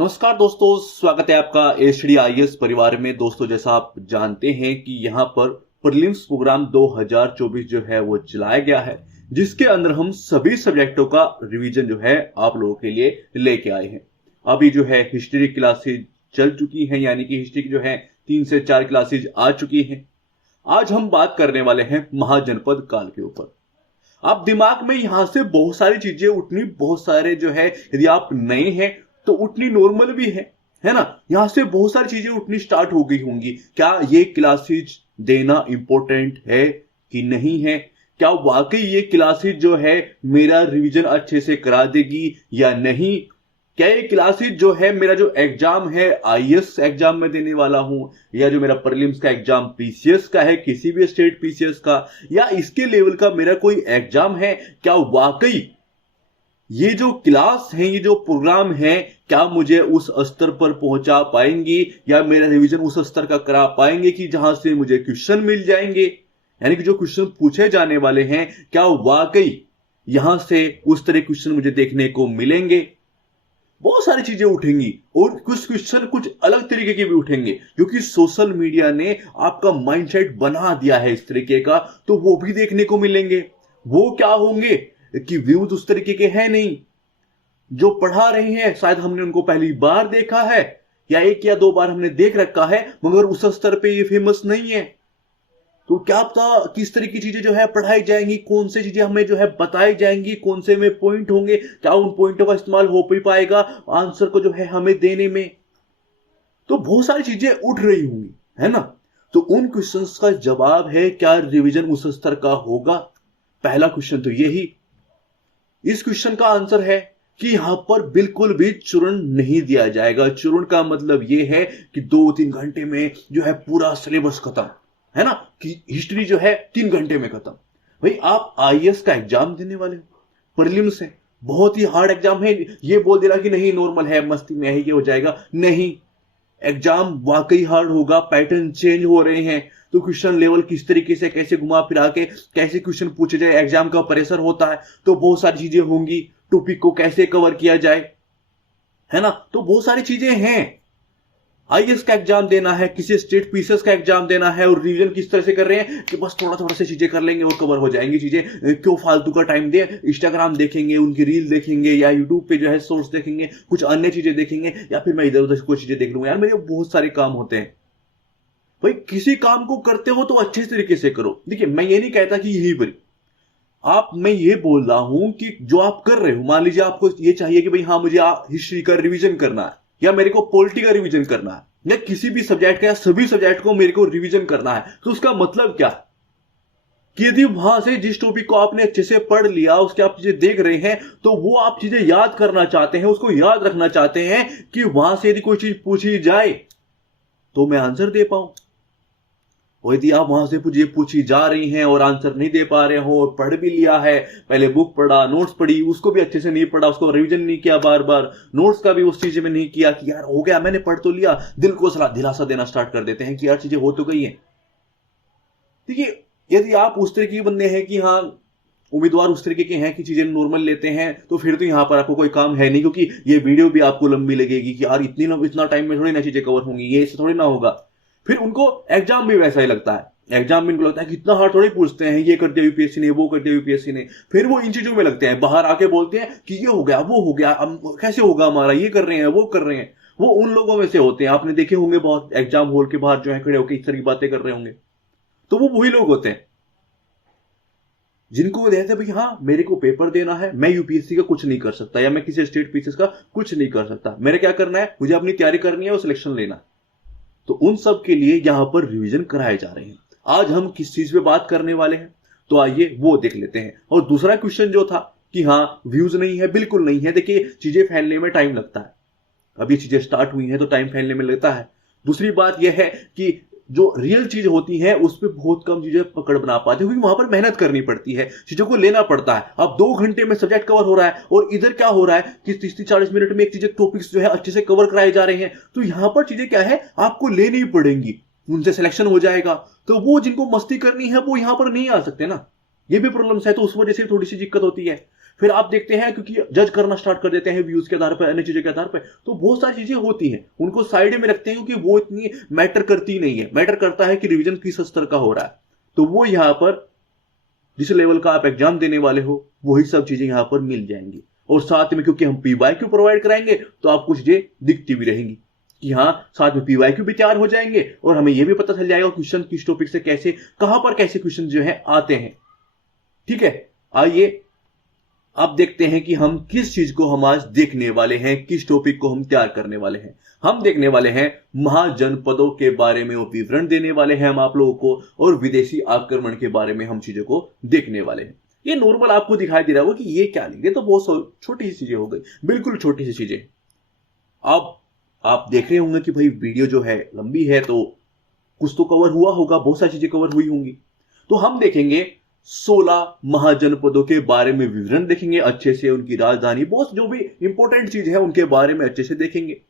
नमस्कार दोस्तों, स्वागत है आपका HDIS परिवार में। दोस्तों, जैसा आप जानते हैं कि यहाँ पर प्रीलिम्स प्रोग्राम 2024 जो है वो चलाया गया है, जिसके अंदर हम सभी सब्जेक्टों का रिवीजन जो है आप लोगों के लिए लेके आए हैं। अभी जो है हिस्ट्री क्लासेज चल चुकी हैं, यानी कि हिस्ट्री की जो है 3 से 4 क्लासेज आ चुकी हैं। आज हम बात करने वाले हैं महाजनपद काल के ऊपर। आप दिमाग में यहां से बहुत सारी चीजें उठनी, बहुत सारे जो है, यदि आप नए हैं तो उठनी नॉर्मल भी है ना। यहां से बहुत सारी चीजें उठनी स्टार्ट हो गई होंगी। क्या ये क्लासेज देना इंपॉर्टेंट है कि नहीं है? क्या वाकई ये क्लासेज जो है मेरा रिवीजन अच्छे से करा देगी या नहीं? क्या ये क्लासेज जो है मेरा जो एग्जाम है IAS एग्जाम में देने वाला हूं, या जो मेरा प्रीलिम्स का एग्जाम PCS का है, किसी भी स्टेट PCS का, या इसके लेवल का मेरा कोई एग्जाम है, क्या वाकई ये जो क्लास है, ये जो प्रोग्राम है, क्या मुझे उस स्तर पर पहुंचा पाएंगी, या मेरा रिवीजन उस स्तर का करा पाएंगे कि जहां से मुझे क्वेश्चन मिल जाएंगे? यानी कि जो क्वेश्चन पूछे जाने वाले हैं, क्या वाकई यहां से उस तरह क्वेश्चन मुझे देखने को मिलेंगे? बहुत सारी चीजें उठेंगी और कुछ क्वेश्चन कुछ अलग तरीके के भी उठेंगे, क्योंकि सोशल मीडिया ने आपका माइंडसेट बना दिया है इस तरीके का, तो वो भी देखने को मिलेंगे। वो क्या होंगे कि व्यूज उस तरीके के हैं नहीं। जो पढ़ा रहे हैं शायद हमने उनको पहली बार देखा है, या 1 या 2 बार हमने देख रखा है, मगर उस स्तर पे ये फेमस नहीं है। तो क्या पता किस तरह की चीजें जो है पढ़ाई जाएंगी, कौन सी चीजें हमें जो है बताई जाएंगी, कौन से में पॉइंट होंगे, क्या उन पॉइंटों का इस्तेमाल हो भी पाएगा आंसर को जो है हमें देने में। तो बहुत सारी चीजें उठ रही होंगी, है ना। तो उन क्वेश्चंस का जवाब है, क्या रिवीजन उस स्तर का होगा? पहला क्वेश्चन तो यही। इस क्वेश्चन का आंसर है कि यहां पर बिल्कुल भी चूर्ण नहीं दिया जाएगा। चूर्ण का मतलब यह है कि 2-3 घंटे में जो है पूरा सिलेबस खत्म, है ना, कि हिस्ट्री जो है 3 घंटे में खत्म। भाई, आप IAS का एग्जाम देने वाले हो, प्रीलिम्स है, बहुत ही हार्ड एग्जाम है। ये बोल देना कि नहीं नॉर्मल है, मस्ती में ही हो जाएगा, नहीं। एग्जाम वाकई हार्ड होगा, पैटर्न चेंज हो रहे हैं, तो क्वेश्चन लेवल किस तरीके से, कैसे घुमा फिरा के कैसे क्वेश्चन पूछे जाए, एग्जाम का प्रेशर होता है, तो बहुत सारी चीजें होंगी। टॉपिक को कैसे कवर किया जाए, है ना, तो बहुत सारी चीजें हैं। IAS का एग्जाम देना है, किसी स्टेट PCS का एग्जाम देना है, और रिवीजन किस तरह से कर रहे हैं कि बस थोड़ा थोड़ा से चीजें कर लेंगे और कवर हो जाएंगी चीजें। क्यों फालतू का टाइम दे, इंस्टाग्राम देखेंगे, उनकी रील देखेंगे, या यूट्यूब पे जो है सोर्स देखेंगे, कुछ अन्य चीजें देखेंगे, या फिर मैं इधर उधर कुछ चीजें देख लूंगा। यार, मेरे बहुत सारे काम होते हैं। भाई, किसी काम को करते हो तो अच्छे तरीके से करो। देखिए, मैं ये नहीं कहता कि यही पर मैं ये बोल रहा हूं कि जो आप कर रहे हो, मान लीजिए आपको ये चाहिए कि भाई हाँ, मुझे हिस्ट्री का रिवीजन करना है, या मेरे को पॉलिटी का रिवीजन करना है, या किसी भी सब्जेक्ट का, या सभी सब्जेक्ट को मेरे को रिवीजन करना है, तो उसका मतलब क्या कि यदि वहां से जिस टॉपिक को आपने अच्छे से पढ़ लिया, उसके आप चीजें देख रहे हैं, तो वो आप चीजें याद करना चाहते हैं, उसको याद रखना चाहते हैं कि वहां से यदि कोई चीज पूछी जाए तो मैं आंसर दे पाऊं। और यदि आप वहां से पूछी जा रही हैं और आंसर नहीं दे पा रहे हो, और पढ़ भी लिया है, पहले बुक पढ़ा, नोट्स पढ़ी, उसको भी अच्छे से नहीं पढ़ा, उसको रिवीजन नहीं किया, बार बार नोट्स का भी उस चीज में नहीं किया कि यार हो गया, मैंने पढ़ तो लिया, दिल को दिलासा देना स्टार्ट कर देते हैं कि यार चीजें हो तो गई हैं। देखिए, यदि आप उस तरह के बंदे हैं कि हाँ, उम्मीदवार उस तरीके के हैं कि चीजें नॉर्मल लेते हैं, तो फिर तो यहां पर आपको कोई काम है नहीं, क्योंकि ये वीडियो भी आपको लंबी लगेगी कि यार इतना टाइम में थोड़ी ना चीजें कवर होंगी, ये इससे थोड़ी ना होगा। फिर उनको एग्जाम भी वैसा ही लगता है। एग्जाम में इनको लगता है कि इतना हार्ड थोड़ी पूछते हैं, ये कर दिया UPSC ने, वो कर दिया UPSC ने। फिर वो इन चीजों में लगते हैं, बाहर आके बोलते हैं कि ये हो गया, वो हो गया, अब कैसे होगा हमारा, ये कर रहे हैं, वो कर रहे हैं। वो उन लोगों में से होते हैं, आपने देखे होंगे बहुत एग्जाम हॉल के बाहर जो है खड़े होकर इस तरह की बातें कर रहे होंगे। तो वो वही लोग होते हैं जिनको कहते हैं भाई हाँ, मेरे को पेपर देना है, मैं UPSC का कुछ नहीं कर सकता, या मैं किसी स्टेट PCS का कुछ नहीं कर सकता, मेरे क्या करना है, मुझे अपनी तैयारी करनी है और सिलेक्शन लेना है। तो उन सब के लिए यहां पर रिवीजन कराए जा रहे हैं। आज हम किस चीज पे बात करने वाले हैं, तो आइए वो देख लेते हैं। और दूसरा क्वेश्चन जो था कि हाँ, व्यूज नहीं है, बिल्कुल नहीं है। देखिए, चीजें फैलने में टाइम लगता है, अभी चीजें स्टार्ट हुई हैं तो टाइम फैलने में लगता है। दूसरी बात यह है कि जो रियल चीज होती है उस पर बहुत कम चीजें पकड़ बना पाते हैं, क्योंकि वहां पर मेहनत करनी पड़ती है, चीजों को लेना पड़ता है। अब 2 घंटे में सब्जेक्ट कवर हो रहा है, और इधर क्या हो रहा है कि 30-40 मिनट में एक चीज, टॉपिक्स जो है अच्छे से कवर कराए जा रहे हैं। तो यहां पर चीजें क्या है, आपको लेनी पड़ेंगी, उनसे सिलेक्शन हो जाएगा। तो वो जिनको मस्ती करनी है वो यहां पर नहीं आ सकते ना, ये भी प्रॉब्लम्स है, तो उस वजह से थोड़ी सी दिक्कत होती है। फिर आप देखते हैं क्योंकि जज करना स्टार्ट कर देते हैं व्यूज के आधार पर, अन्य चीजों के आधार पर, तो बहुत सारी चीजें होती हैं, उनको साइड में रखते हैं क्योंकि वो इतनी मैटर करती नहीं है। मैटर करता है कि रिवीजन किस स्तर का हो रहा है, तो वो यहाँ पर जिस लेवल का आप एग्जाम देने वाले हो वही सब चीजें यहाँ पर मिल जाएंगी। और साथ में क्योंकि हम पीवाईक्यू प्रोवाइड कराएंगे तो आपको चीजें दिखती भी रहेंगी कि हाँ साथ में पीवाईक्यू भी तैयार हो जाएंगे और हमें यह भी पता चल जाएगा क्वेश्चन किस टॉपिक से कैसे, कहां पर कैसे क्वेश्चन जो है आते हैं। ठीक है, आइए अब देखते हैं कि हम किस चीज को हम आज देखने वाले हैं, किस टॉपिक को हम तैयार करने वाले हैं। हम देखने वाले हैं महाजनपदों के बारे में, वो विवरण देने वाले हैं हम आप लोगों को, और विदेशी आक्रमण के बारे में हम चीजों को देखने वाले हैं। ये नॉर्मल आपको दिखाई दे रहा होगा कि ये क्या लिखे, तो बहुत छोटी सी चीजें हो गई, बिल्कुल छोटी सी चीजें। अब आप देख रहे होंगे कि भाई वीडियो जो है लंबी है तो कुछ तो कवर हुआ होगा, बहुत सारी चीजें कवर हुई होंगी। तो हम देखेंगे 16 महाजनपदों के बारे में विवरण देखेंगे अच्छे से, उनकी राजधानी, बहुत जो भी इंपॉर्टेंट चीज है उनके बारे में अच्छे से देखेंगे।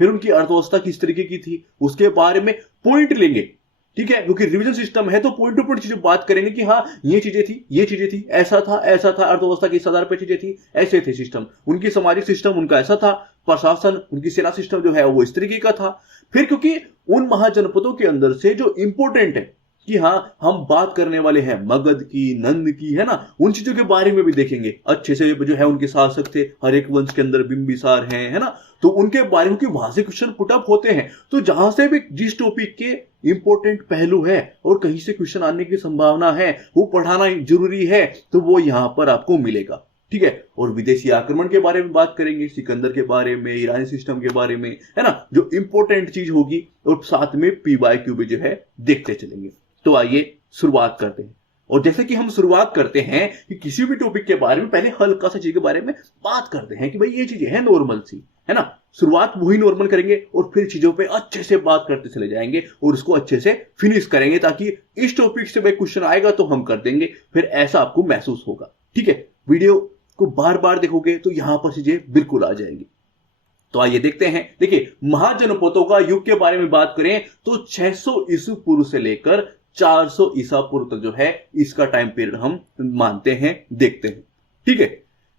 फिर उनकी अर्थव्यवस्था किस तरीके की थी उसके बारे में पॉइंट लेंगे। ठीक है, क्योंकि रिवीजन सिस्टम है तो पॉइंट टू पॉइंट चीजें बात करेंगे कि हाँ ये चीजें थी, ये चीजें थी, ऐसा था, अर्थव्यवस्था के इस आधार पर चीजें थी, ऐसे थे सिस्टम, उनकी सामाजिक सिस्टम उनका ऐसा था, प्रशासन उनकी सेना सिस्टम जो है वो इस तरीके का था। फिर क्योंकि उन महाजनपदों के अंदर से जो इंपॉर्टेंट है कि हाँ हम बात करने वाले हैं मगध की, नंद की, है ना, उन चीजों के बारे में भी देखेंगे अच्छे से। जो है उनके शासक थे, हर एक वंश के अंदर बिंबिसार हैं, है ना, तो उनके बारे में वहां से क्वेश्चन पुटअप होते हैं। तो जहां से भी जिस टॉपिक के इंपॉर्टेंट पहलू है और कहीं से क्वेश्चन आने की संभावना है, वो पढ़ाना जरूरी है, तो वो यहां पर आपको मिलेगा। ठीक है, और विदेशी आक्रमण के बारे में बात करेंगे, सिकंदर के बारे में, ईरानी सिस्टम के बारे में, है ना, जो इंपॉर्टेंट चीज होगी, और साथ में पीवाईक्यू भी जो है देखते चलेंगे। तो आइए शुरुआत करते हैं। और जैसे कि हम शुरुआत करते हैं कि किसी भी टॉपिक के बारे में पहले हल्का सा चीज के बारे में बात करते हैं कि भाई ये चीजें हैं नॉर्मल सी, है ना, शुरुआत वही नॉर्मल करेंगे और फिर चीजों पे अच्छे से बात करते चले जाएंगे और उसको अच्छे से फिनिश करेंगे, ताकि इस टॉपिक से भाई क्वेश्चन आएगा तो हम कर देंगे, फिर ऐसा आपको महसूस होगा। ठीक है, वीडियो को बार बार देखोगे तो यहां पर चीजें बिल्कुल आ जाएंगी। तो आइए देखते हैं। देखिए, महाजनपदों का युग के बारे में बात करें तो 600 ईसा पूर्व से लेकर 400 ईसा पूर्व तक जो है इसका टाइम पीरियड हम मानते हैं, देखते हैं। ठीक है,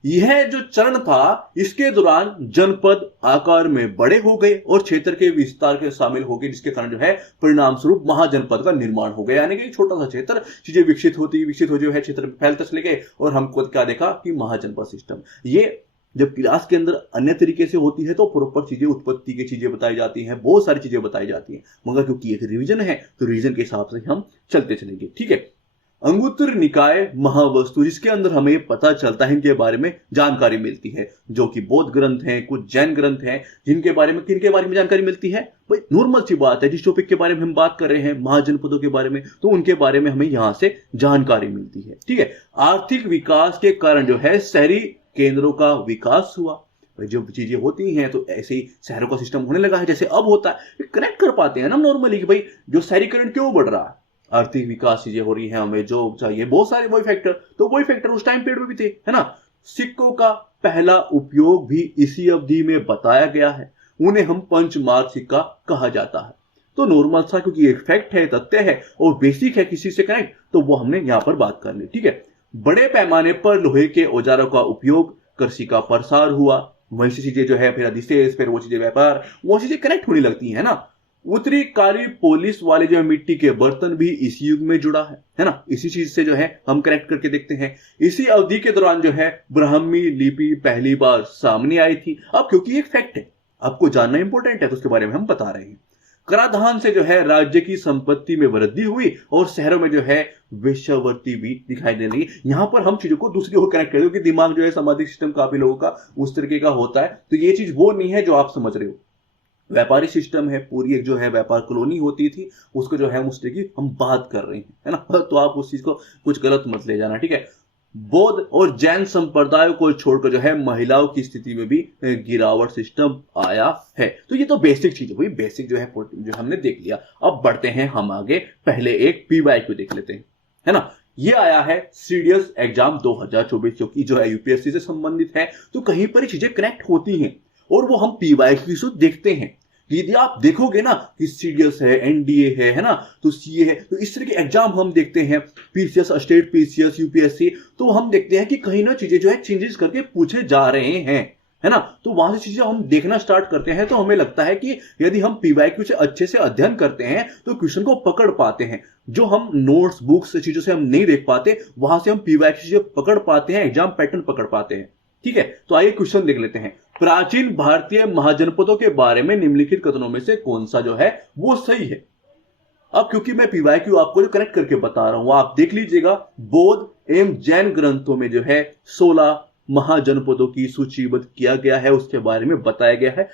यह जो चरण था इसके दौरान जनपद आकार में बड़े हो गए और क्षेत्र के विस्तार के शामिल हो गए, जिसके कारण जो है परिणाम स्वरूप महाजनपद का निर्माण हो गया। यानी कि छोटा सा क्षेत्र, चीजें विकसित हो जो है क्षेत्र में फैलते चले गए और हमको क्या देखा कि महाजनपद सिस्टम। ये जब क्लास के अंदर अन्य तरीके से होती है तो प्रॉपर चीजें, उत्पत्ति की चीजें बताई जाती हैं, बहुत सारी चीजें बताई जाती हैं, मगर क्योंकि एक रिवीजन है तो रिवीजन के हिसाब से हम चलते चलेंगे। ठीक है, अंगुत्तर निकाय महावस्तु, जिसके अंदर हमें पता चलता है, इनके बारे में जानकारी मिलती है, जो कि बौद्ध ग्रंथ हैं, कुछ जैन ग्रंथ हैं, जिनके बारे में, किनके बारे में जानकारी मिलती है भाई, नॉर्मल सी बात है, जिस टॉपिक के बारे में हम बात कर रहे हैं महाजनपदों के बारे में, तो उनके बारे में हमें यहां से जानकारी मिलती है। ठीक है, आर्थिक विकास के कारण जो है शहरी केंद्रों का विकास हुआ। जो चीजें होती हैं तो ऐसे ही शहरों का सिस्टम होने लगा है, जैसे अब होता है, कनेक्ट कर पाते हैं ना नॉर्मली कि भाई जो शहरीकरण क्यों बढ़ रहा है, आर्थिक विकास चीजें हो रही हैं, हमें जो चाहिए, बहुत सारे वही फैक्टर, तो वही फैक्टर उस टाइम पीरियड में भी थे, है ना। सिक्कों का पहला उपयोग भी इसी अवधि में बताया गया है, उन्हें हम पंचमार्क सिक्का कहा जाता है। तो नॉर्मल सा, क्योंकि एक फैक्ट है, तथ्य है और बेसिक है किसी से कनेक्ट, तो वो हमने यहां पर बात कर ली। ठीक है, बड़े पैमाने पर लोहे के औजारों का उपयोग, कृषि का प्रसार हुआ, वैसी चीजें जो है, फिर अधिशेष, फिर वो चीजें व्यापार, वो चीजें कनेक्ट होने लगती है ना। उत्तरी काली पोलिस वाले जो मिट्टी के बर्तन भी इसी युग में जुड़ा है ना, इसी चीज से जो है हम कनेक्ट करके देखते हैं। इसी अवधि के दौरान जो है ब्राह्मी लिपि पहली बार सामने आई थी। अब क्योंकि एक फैक्ट है, आपको जानना इंपॉर्टेंट है, तो उसके बारे में हम बता रहे हैं। कराधान से जो है राज्य की संपत्ति में वृद्धि हुई और शहरों में जो है वेश्यावृत्ति भी दिखाई देने लगी। यहां पर हम चीजों को दूसरी ओर कनेक्ट करें, क्योंकि दिमाग जो है सामाजिक सिस्टम काफी लोगों का उस तरीके का होता है, तो ये चीज वो नहीं है जो आप समझ रहे हो। व्यापारी सिस्टम है, पूरी एक जो है व्यापार कॉलोनी होती थी, उसको जो है उस तरीके की हम बात कर रहे हैं, है ना, तो आप उस चीज को कुछ गलत मत ले जाना। ठीक है, बौद्ध और जैन संप्रदायों को छोड़कर जो है महिलाओं की स्थिति में भी गिरावट सिस्टम आया है। तो ये तो बेसिक चीज है, बेसिक जो है जो हमने देख लिया। अब बढ़ते हैं हम आगे, पहले एक पीवाईक्यू देख लेते हैं, है ना। ये आया है सीडीएस एग्जाम 2024, क्योंकि जो है यूपीएससी से संबंधित है, तो कहीं पर चीजें कनेक्ट होती हैं और वो हम पीवाईक्यू से देखते हैं। कि यदि आप देखोगे ना कि सीडीएस है, एनडीए है ना, तो सीए है, तो इस तरह के एग्जाम हम देखते हैं, पीसीएस, स्टेट पीसीएस, यूपीएससी, तो हम देखते हैं कि कहीं ना चीजें जो है चेंजेस करके पूछे जा रहे हैं, है ना। तो वहां से चीजें हम देखना स्टार्ट करते हैं, तो हमें लगता है कि यदि हम पीवाईक्यू से अच्छे से अध्ययन करते हैं तो क्वेश्चन को पकड़ पाते हैं। जो हम नोट्स, बुक्स से चीजों से हम नहीं देख पाते, वहां से हम पीवाईक्यू से पकड़ पाते हैं, एग्जाम पैटर्न पकड़ पाते हैं। ठीक है, तो आइए क्वेश्चन देख लेते हैं। प्राचीन भारतीय महाजनपदों के बारे में निम्नलिखित कथनों में से कौन सा जो है वो सही है। अब क्योंकि मैं पीवाईक्यू आपको जो कनेक्ट करके बता रहा हूं, आप देख लीजिएगा, बौद्ध एवं जैन ग्रंथों में जो है 16 महाजनपदों की सूचीबद्ध किया गया है, उसके बारे में बताया गया है।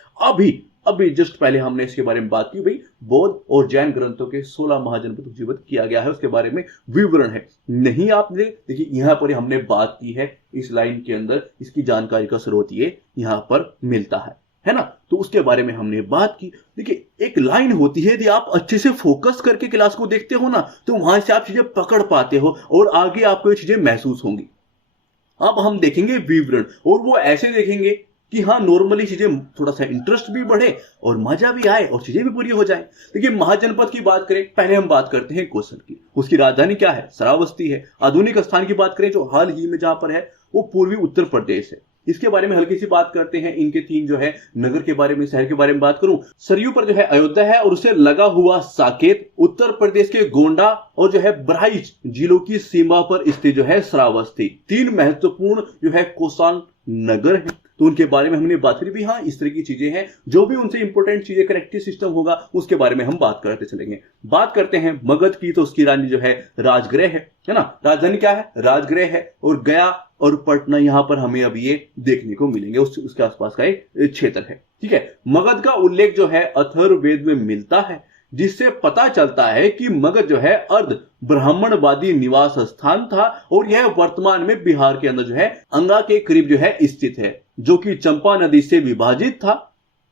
अभी जस्ट पहले हमने इसके बारे में बात की, भाई बौद्ध और जैन ग्रंथों के 16 महाजनपद सूचीबद्ध किया गया है, उसके बारे में विवरण है। नहीं आपने देखिए, यहां पर हमने बात की है, इस लाइन के अंदर इसकी जानकारी का स्रोत ये यहां पर मिलता है ना। तो उसके बारे में हमने बात की। देखिए, एक लाइन होती है, यदि आप अच्छे से फोकस करके क्लास को देखते हो ना, तो वहां से आप चीजें पकड़ पाते हो और आगे आपको ये चीजें महसूस होंगी। अब हम देखेंगे विवरण, और वो ऐसे देखेंगे कि हाँ, नॉर्मली चीजें थोड़ा सा इंटरेस्ट भी बढ़े और मजा भी आए और चीजें भी पूरी हो जाए। देखिए, महाजनपद की बात करें, पहले हम बात करते हैं कौशल की। उसकी राजधानी क्या है? श्रावस्ती है। आधुनिक स्थान की बात करें जो हाल ही में जहां पर है, वो पूर्वी उत्तर प्रदेश है। इसके बारे में हल्की सी बात करते हैं। इनके 3 जो है नगर के बारे में, शहर के बारे में बात करूं, सरयू पर जो है अयोध्या है और उसे लगा हुआ साकेत, उत्तर प्रदेश के गोंडा और जो है बहराइच जिलों की सीमा पर स्थित जो है श्रावस्ती। 3 महत्वपूर्ण जो है कोसाल नगर है, तो उनके बारे में हमने बात करी भी। हाँ, इस तरह की चीजें हैं, जो भी उनसे इंपॉर्टेंट चीजें, कनेक्टिव सिस्टम होगा, उसके बारे में हम बात करते चलेंगे। बात करते हैं मगध की, तो उसकी रानी जो है राजगृह है ना। राजधानी क्या है? राजगृह है। और गया और पटना यहां पर हमें अभी ये देखने को मिलेंगे, उसके आसपास का एक क्षेत्र है। ठीक है, मगध का उल्लेख जो है अथर्ववेद में मिलता है, जिससे पता चलता है कि मगध जो है अर्ध ब्राह्मणवादी निवास स्थान था और यह वर्तमान में बिहार के अंदर जो है अंगा के करीब जो है स्थित है, जो कि चंपा नदी से विभाजित था।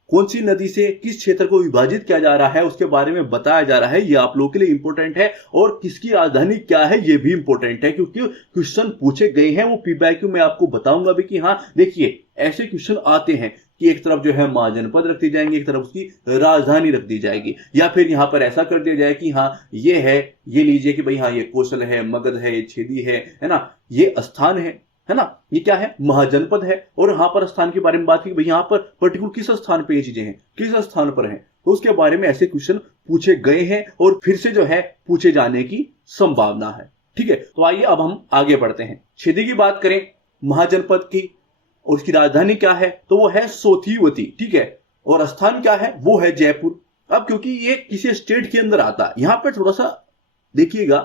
कौन सी नदी से किस क्षेत्र को विभाजित किया जा रहा है, उसके बारे में बताया जा रहा है, ये आप लोगों के लिए इंपॉर्टेंट है। और किसकी राजधानी क्या है, ये भी इंपॉर्टेंट है, क्योंकि क्वेश्चन पूछे गए हैं। वो पीवाईक्यू में आपको बताऊंगा भी कि हाँ देखिए, ऐसे क्वेश्चन आते हैं कि एक तरफ जो है महाजनपद रख दी जाएंगे, एक तरफ उसकी राजधानी रख दी जाएगी, या फिर यहां पर ऐसा कर दिया जाए कि हाँ ये है, ये लीजिए कि भाई हाँ ये कौशल है, मगध है, ये छेदी है ना, ये स्थान है ना, ये क्या है? महाजनपद है। और यहां पर स्थान के बारे में बात की, भाई यहां पर पर्टिकुलर किस स्थान पे ये चीजें हैं, किस स्थान पर हैं, तो उसके बारे में ऐसे क्वेश्चन पूछे गए हैं और फिर से जो है पूछे जाने की संभावना है। ठीक है, तो आइए अब हम आगे बढ़ते हैं। छेदी की बात करें महाजनपद की, और उसकी राजधानी क्या है, तो वो है सोथीवती। ठीक है, और स्थान क्या है, वो है जयपुर। अब क्योंकि ये किसी स्टेट के अंदर आता है, यहां पर थोड़ा सा देखिएगा,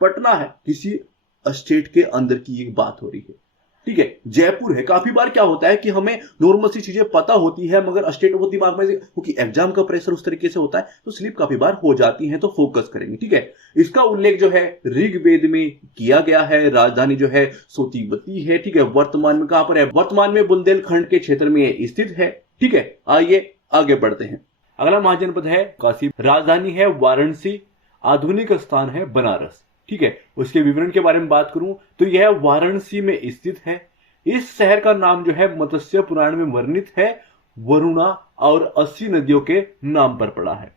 पटना है, किसी स्टेट के अंदर की एक बात हो रही है। ठीक है, जयपुर है। काफी बार क्या होता है कि हमें नॉर्मल सी चीजें पता होती है, मगर स्टेट वो दिमाग में, क्योंकि एग्जाम का प्रेशर उस तरीके से होता है, तो स्लिप काफी बार हो जाती है, तो फोकस करेंगे। ठीक है, इसका उल्लेख जो है ऋग्वेद में किया गया है। राजधानी जो है सोतीवती है। ठीक है, वर्तमान में कहां पर है? वर्तमान में बुंदेलखंड के क्षेत्र में स्थित है। ठीक है, आइए आगे बढ़ते हैं। अगला महाजनपद है काशी। राजधानी है वाराणसी। आधुनिक स्थान है बनारस। ठीक है, उसके विवरण के बारे में बात करूं तो यह वाराणसी में स्थित है। इस शहर का नाम जो है मत्स्य पुराण में वर्णित है, वरुणा और 80 नदियों के नाम पर पड़ा है।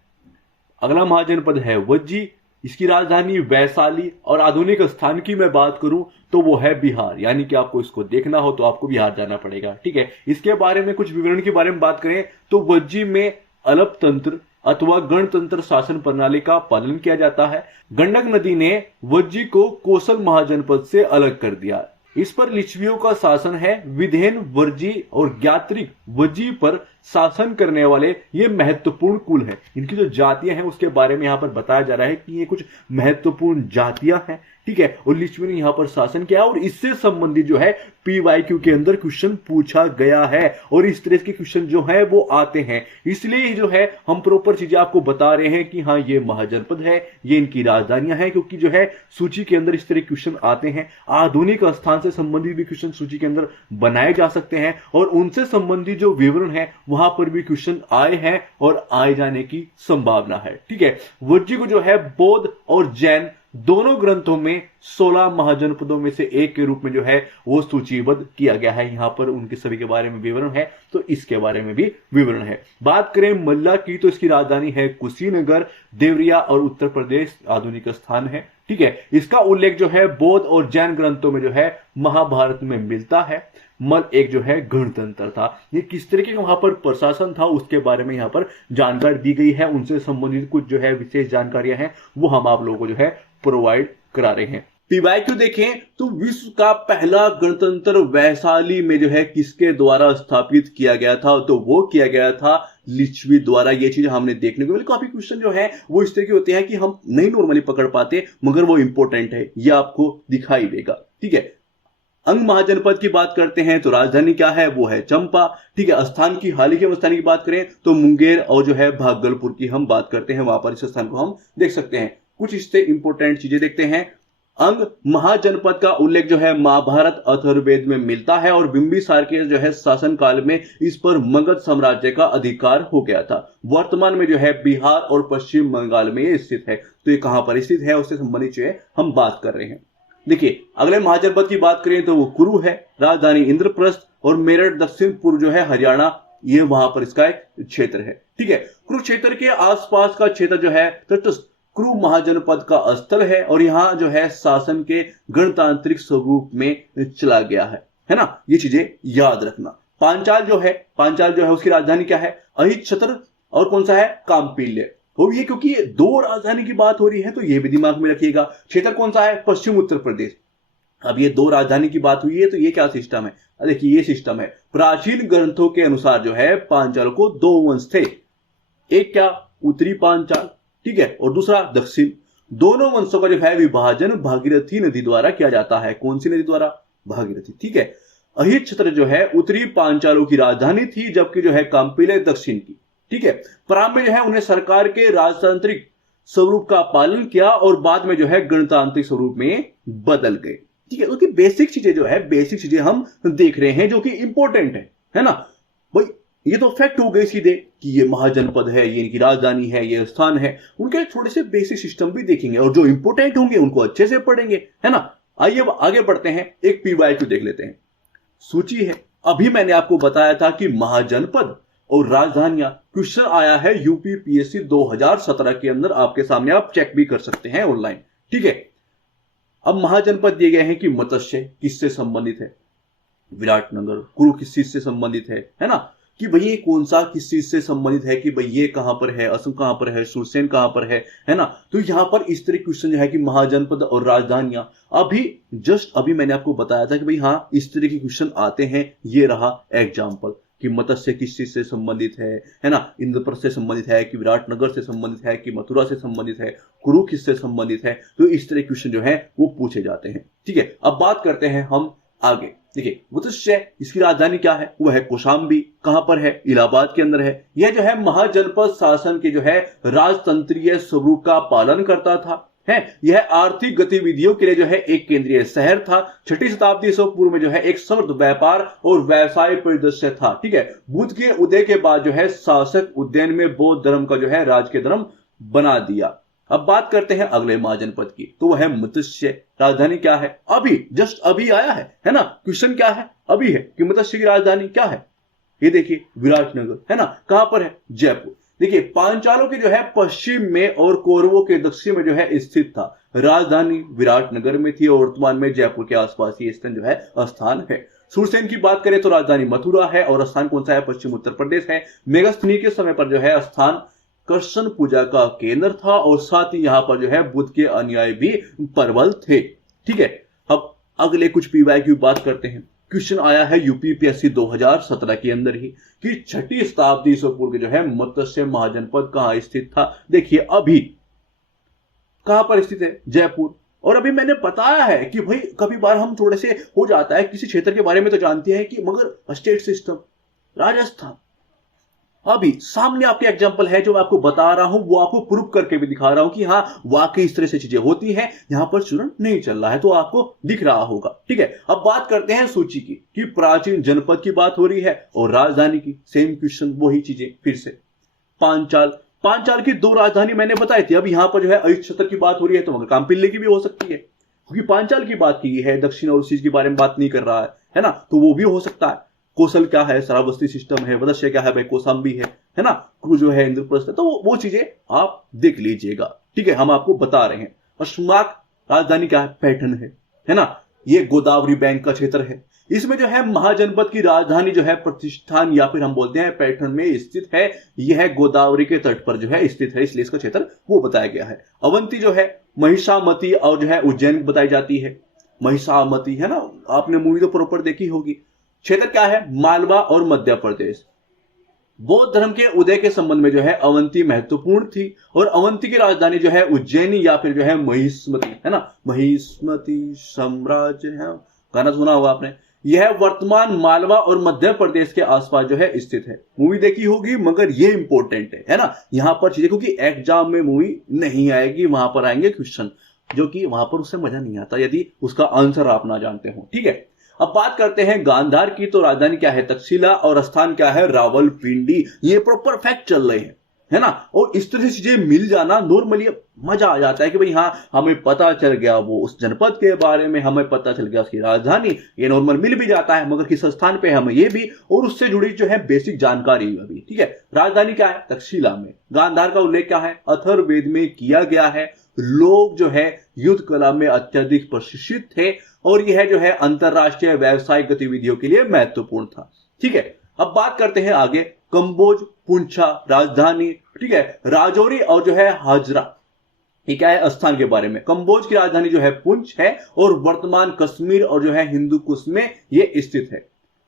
अगला महाजनपद है वज्जी। इसकी राजधानी वैशाली। और आधुनिक स्थान की मैं बात करूं तो वो है बिहार, यानी कि आपको इसको देखना हो तो आपको बिहार जाना पड़ेगा। ठीक है, इसके बारे में कुछ विवरण के बारे में बात करें तो वज्जी में अलप तंत्र अथवा गणतंत्र शासन प्रणाली का पालन किया जाता है। गंडक नदी ने वज्जी को कोसल महाजनपद से अलग कर दिया। इस पर लिच्छवियों का शासन है। विधेन, वर्जी और ज्ञात्रिक वज्जी पर शासन करने वाले ये महत्वपूर्ण कुल है। इनकी जो जातियां हैं उसके बारे में यहां पर बताया जा रहा है कि ये कुछ महत्वपूर्ण जातियां हैं। ठीक है, और लिच्छवी ने यहां पर शासन किया और इससे संबंधित जो है पीवाईक्यू के अंदर क्वेश्चन पूछा गया है और इस तरह के क्वेश्चन जो है वो आते हैं। इसलिए जो है हम प्रॉपर चीजें आपको बता रहे हैं कि हाँ ये महाजनपद है, ये इनकी राजधानियां हैं, क्योंकि जो है सूची के अंदर इस तरह क्वेश्चन आते हैं। आधुनिक स्थान से संबंधित भी क्वेश्चन सूची के अंदर बनाए जा सकते हैं और उनसे संबंधित जो विवरण है वहां पर भी क्वेश्चन आए हैं और आए जाने की संभावना है। ठीक है, वज्जी को जो है बौद्ध और जैन दोनों ग्रंथों में 16 महाजनपदों में से एक के रूप में जो है वो सूचीबद्ध किया गया है। यहां पर उनके सभी के बारे में विवरण है, तो इसके बारे में भी विवरण है। बात करें मल्ला की, तो इसकी राजधानी है कुशीनगर, देवरिया और उत्तर प्रदेश आधुनिक स्थान है। ठीक है, इसका उल्लेख जो है बौद्ध और जैन ग्रंथों में जो है महाभारत में मिलता है। मल एक जो है गणतंत्र था। ये किस तरीके का वहां पर प्रशासन था उसके बारे में यहाँ पर जानकारी दी गई है। उनसे संबंधित कुछ जो है विशेष जानकारियां हैं वो हम आप लोगों को जो है प्रोवाइड करा रहे हैं। पीवाईक्यू देखें तो विश्व का पहला गणतंत्र वैशाली में जो है किसके द्वारा स्थापित किया गया था, तो वो किया गया था लिच्छवी द्वारा। ये चीज हमने देखने को मिली। काफी क्वेश्चन जो है वो इस तरह के होते हैं कि हम नहीं नॉर्मली पकड़ पाते, मगर वो इंपॉर्टेंट है, ये आपको दिखाई देगा। ठीक है, अंग महाजनपद की बात करते हैं तो राजधानी क्या है, वो है चंपा। ठीक है, स्थान की हाल ही के स्थान की बात करें तो मुंगेर और जो है भागलपुर की हम बात करते हैं, वहां पर इस स्थान को हम देख सकते हैं। कुछ इससे इंपोर्टेंट चीजें देखते हैं। अंग महाजनपद का उल्लेख जो है महाभारत अथर्ववेद में मिलता है और बिंबिसार के जो है शासन काल में इस पर मगध साम्राज्य का अधिकार हो गया था। वर्तमान में जो है बिहार और पश्चिम बंगाल में ये स्थित है। तो ये कहां पर स्थित है उससे संबंधित जो है हम बात कर रहे हैं। देखिए, अगले महाजनपद की बात करें तो वो कुरु है, राजधानी इंद्रप्रस्थ और मेरठ दक्षिण पूर्व जो है हरियाणा, ये वहां पर इसका एक क्षेत्र है। ठीक है, कुरुक्षेत्र के आसपास का क्षेत्र जो है तटस्थ कुरु महाजनपद का स्थल है और यहाँ जो है शासन के गणतांत्रिक स्वरूप में चला गया है ना। ये चीजें याद रखना। पांचाल जो है उसकी राजधानी क्या है, अहिच्छत्र, और कौन सा है, काम्पिल्य। तो ये क्योंकि ये दो राजधानी की बात हो रही है तो ये भी दिमाग में रखिएगा। क्षेत्र कौन सा है, पश्चिम उत्तर प्रदेश। अब ये दो राजधानी की बात हुई है तो ये क्या सिस्टम है, देखिए ये सिस्टम है। प्राचीन ग्रंथों के अनुसार जो है पांचाल को दो वंश थे, एक क्या उत्तरी पांचाल, ठीक है, और दूसरा दक्षिण। दोनों वंशों का जो है विभाजन भागीरथी नदी द्वारा किया जाता है। कौन सी नदी द्वारा, भागीरथी। ठीक है, अहिच्छत्र जो है उत्तरी पांचालों की राजधानी थी, जबकि जो है काम्पिल्य दक्षिण की। ठीक है, प्रारंभ में जो है उन्हें सरकार के राजतांत्रिक स्वरूप का पालन किया और बाद में जो है गणतांत्रिक स्वरूप में बदल गए। ठीक है, क्योंकि बेसिक चीजें हम देख रहे हैं जो कि इंपॉर्टेंट है ना भाई। ये तो फैक्ट हो गए सीधे कि ये महाजनपद है, ये इनकी राजधानी है, ये स्थान है। उनके थोड़े से बेसिक सिस्टम भी देखेंगे और जो इंपॉर्टेंट होंगे उनको अच्छे से पढ़ेंगे, है ना। आइए अब आगे बढ़ते हैं, एक पीवाईक्यू देख लेते हैं। सूची है, अभी मैंने आपको बताया था कि महाजनपद और राजधानियां क्वेश्चन आया है यूपीपीएससी 2017 के अंदर, आपके सामने आप चेक भी कर सकते हैं ऑनलाइन। ठीक है, अब महाजनपद दिए गए हैं कि मत्स्य किससे संबंधित है, विराटनगर। कुरु किस चीज से संबंधित है ना, कि भाई ये कौन सा किस चीज से संबंधित है, कि भाई ये कहां पर है, असम कहां पर है, सुरसेन कहां पर है ना। तो यहां पर इस तरह क्वेश्चन जो है कि महाजनपद और राजधानियां, अभी मैंने आपको बताया था कि भाई हाँ इस तरह के क्वेश्चन आते हैं। ये रहा एग्जाम्पल कि मत्स्य किस चीज से संबंधित है ना, इंद्रप्रस्थ से संबंधित है, कि विराटनगर से संबंधित है, कि मथुरा से संबंधित है, कुरु किससे संबंधित है। तो इस तरह क्वेश्चन जो है वो पूछे जाते हैं। ठीक है, अब बात करते हैं हम आगे। देखिए, मत्स्य इसकी राजधानी क्या है, वो है कौशाम्बी। कहां पर है, इलाहाबाद के अंदर है। यह जो है महाजनपद शासन के जो है राजतंत्रीय स्वरूप का पालन करता था। यह आर्थिक गतिविधियों के लिए जो है एक केंद्रीय शहर था। 6वीं शताब्दी ईसा पूर्व में जो है एक समृद्ध व्यापार और व्यवसाय परिदृश्य था। ठीक है, बुद्ध के उदय के बाद जो है शासक उज्जैन में बौद्ध धर्म का जो है राजकीय धर्म बना दिया। अब बात करते हैं अगले महाजनपद की, तो वह है मत्स्य। राजधानी क्या है, जस्ट अभी आया है ना। क्वेश्चन क्या है, अभी है कि मत्स्य की राजधानी क्या है। ये देखिए विराटनगर, है ना। कहां पर है, जयपुर। देखिए, पांचालों के जो है पश्चिम में और कौरवों के दक्षिण में जो है स्थित था। राजधानी विराटनगर में थी और वर्तमान में जयपुर के आसपास ये स्थान जो है स्थान है। सुरसेन की बात करें तो राजधानी मथुरा है और स्थान कौन सा है, पश्चिम उत्तर प्रदेश है। मेगास्थनी के समय पर जो है स्थान कृष्ण पूजा का केंद्र था और साथ ही यहां पर जो है बुद्ध के अनुयायी भी प्रबल थे। ठीक है, अब अगले कुछ पीवाईक्यू बात करते हैं। क्वेश्चन आया है यूपीपीएससी 2017 के अंदर ही कि 6वीं शताब्दी ईसा पूर्व के जो है मत्स्य महाजनपद कहां स्थित था। देखिए, अभी कहां पर स्थित है, जयपुर। और अभी मैंने बताया है कि भाई कभी बार हम थोड़े से हो जाता है किसी क्षेत्र के बारे में तो जानते हैं कि मगर स्टेट सिस्टम राजस्थान। अभी सामने आपके एग्जांपल है जो मैं आपको बता रहा हूं, वो आपको प्रूफ करके भी दिखा रहा हूं कि हाँ वाकई इस तरह से चीजें होती हैं। यहां पर चूर्ण नहीं चल रहा है तो आपको दिख रहा होगा। ठीक है, अब बात करते हैं सूची की कि प्राचीन जनपद की बात हो रही है और राजधानी की। सेम क्वेश्चन, वही चीजें फिर से। पांचाल पांचाल की 2 राजधानी मैंने बताई थी। अब यहां पर जो है अयुत क्षेत्र की बात हो रही है, तो मगर कामपिल्ले की भी हो सकती है, क्योंकि पांचाल की बात की है, दक्षिण और उस चीज के बारे में बात नहीं कर रहा है ना, तो वो भी हो सकता है। कौशल क्या है, श्रावस्ती सिस्टम है, वदस्य क्या है भाई, कौशाम्बी है ना, जो है इंद्रप्रस्थ है, तो वो चीजें आप देख लीजिएगा, ठीक है, हम आपको बता रहे हैं। अश्वमाक राजधानी क्या है, पैठण है ना, ये गोदावरी बैंक का क्षेत्र है। इसमें जो है महाजनपद की राजधानी जो है प्रतिष्ठान या फिर हम बोलते हैं पैठण में स्थित है। यह गोदावरी के तट पर जो है स्थित है, इसलिए इसका क्षेत्र वो बताया गया है। अवंती जो है महिषामती और जो है उज्जैन बताई जाती है। महिषामती है ना, आपने मूवी तो प्रॉपर देखी होगी। क्षेत्र क्या है, मालवा और मध्य प्रदेश। बौद्ध धर्म के उदय के संबंध में जो है अवंती महत्वपूर्ण थी, और अवंती की राजधानी जो है उज्जैनी या फिर जो है महिष्मती है ना, महिष्मती साम्राज्य है, गाना सुना होगा आपने। यह वर्तमान मालवा और मध्य प्रदेश के आसपास जो है स्थित है। मूवी देखी होगी, मगर ये इंपॉर्टेंट है ना, यहां पर चीजें, क्योंकि एग्जाम में मूवी नहीं आएगी, वहां पर आएंगे क्वेश्चन, जो कि वहां पर उससे मजा नहीं आता यदि उसका आंसर आप ना जानते हो, ठीक है। अब बात करते हैं गांधार की, तो राजधानी क्या है, तक्षशिला, और स्थान क्या है, रावलपिंडी। ये प्रॉपर फैक्ट चल रहे हैं, है ना, और इस तरह से चीजें मिल जाना नॉर्मली मजा आ जाता है कि भाई हाँ, हमें पता चल गया वो उस जनपद के बारे में, हमें पता चल गया उसकी राजधानी, ये नॉर्मल मिल भी जाता है, मगर किस स्थान पे हमें ये भी, और उससे जुड़ी जो है बेसिक जानकारी भी, ठीक है। राजधानी क्या है, तक्षशिला में। गांधार का उल्लेख क्या है, अथर्ववेद में किया गया है। लोग जो है युद्ध कला में अत्यधिक प्रशिक्षित थे, और यह जो है अंतरराष्ट्रीय व्यावसायिक गतिविधियों के लिए महत्वपूर्ण था, ठीक है। अब बात करते हैं आगे, कंबोज, पुंछा राजधानी, ठीक है, राजौरी और जो है हाजरा, ये क्या है, स्थान के बारे में। कंबोज की राजधानी जो है पुंछ है, और वर्तमान कश्मीर और जो है हिंदू कुश में ये स्थित है।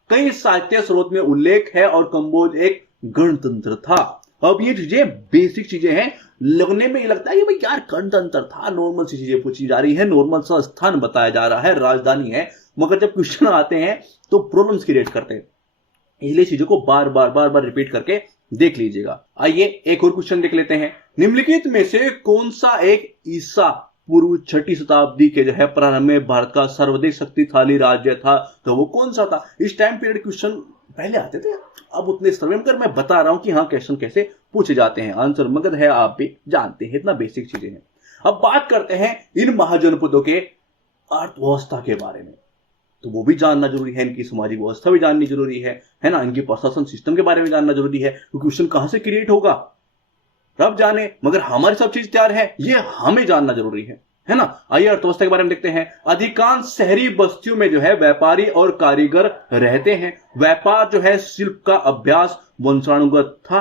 कई साहित्य स्रोत में उल्लेख है, और कंबोज एक गणतंत्र था। अब ये चीजें बेसिक चीजें हैं, लगने में ये लगता है कि भाई यार गणतंत्र था, नॉर्मल सी चीजें पूछी जा रही है, नॉर्मल सा स्थान बताया जा रहा है, राजधानी है, मगर जब क्वेश्चन आते हैं तो प्रॉब्लम्स क्रिएट करते हैं, इसलिए चीजों को बार बार रिपीट करके देख लीजिएगा। आइए एक और क्वेश्चन देख लेते हैं। निम्नलिखित में से कौन सा एक ईसा पूर्व 6वीं शताब्दी के जो है प्रारंभ में भारत का सर्वाधिक शक्तिशाली राज्य था, तो वो कौन सा था। इस टाइम पीरियड क्वेश्चन पहले आते थे, अब उतने समय कर मैं बता रहा हूं कि हाँ क्वेश्चन कैसे पूछे जाते हैं, आंसर मगर है आप भी जानते हैं, इतना बेसिक चीजें हैं। अब बात करते हैं इन महाजनपदों के अर्थव्यवस्था के बारे में, तो वो भी जानना जरूरी है, इनकी सामाजिक व्यवस्था भी जाननी जरूरी है ना, इनकी प्रशासन सिस्टम के बारे में जानना जरूरी है, तो क्वेश्चन कहां से क्रिएट होगा रब जाने, मगर हमारी सब चीज तैयार है, ये हमें जानना जरूरी है ना। आइए अर्थव्यवस्था के बारे में देखते हैं। अधिकांश शहरी बस्तियों में जो है व्यापारी और कारीगर रहते हैं। व्यापार जो है शिल्प का अभ्यास वंशानुगत था,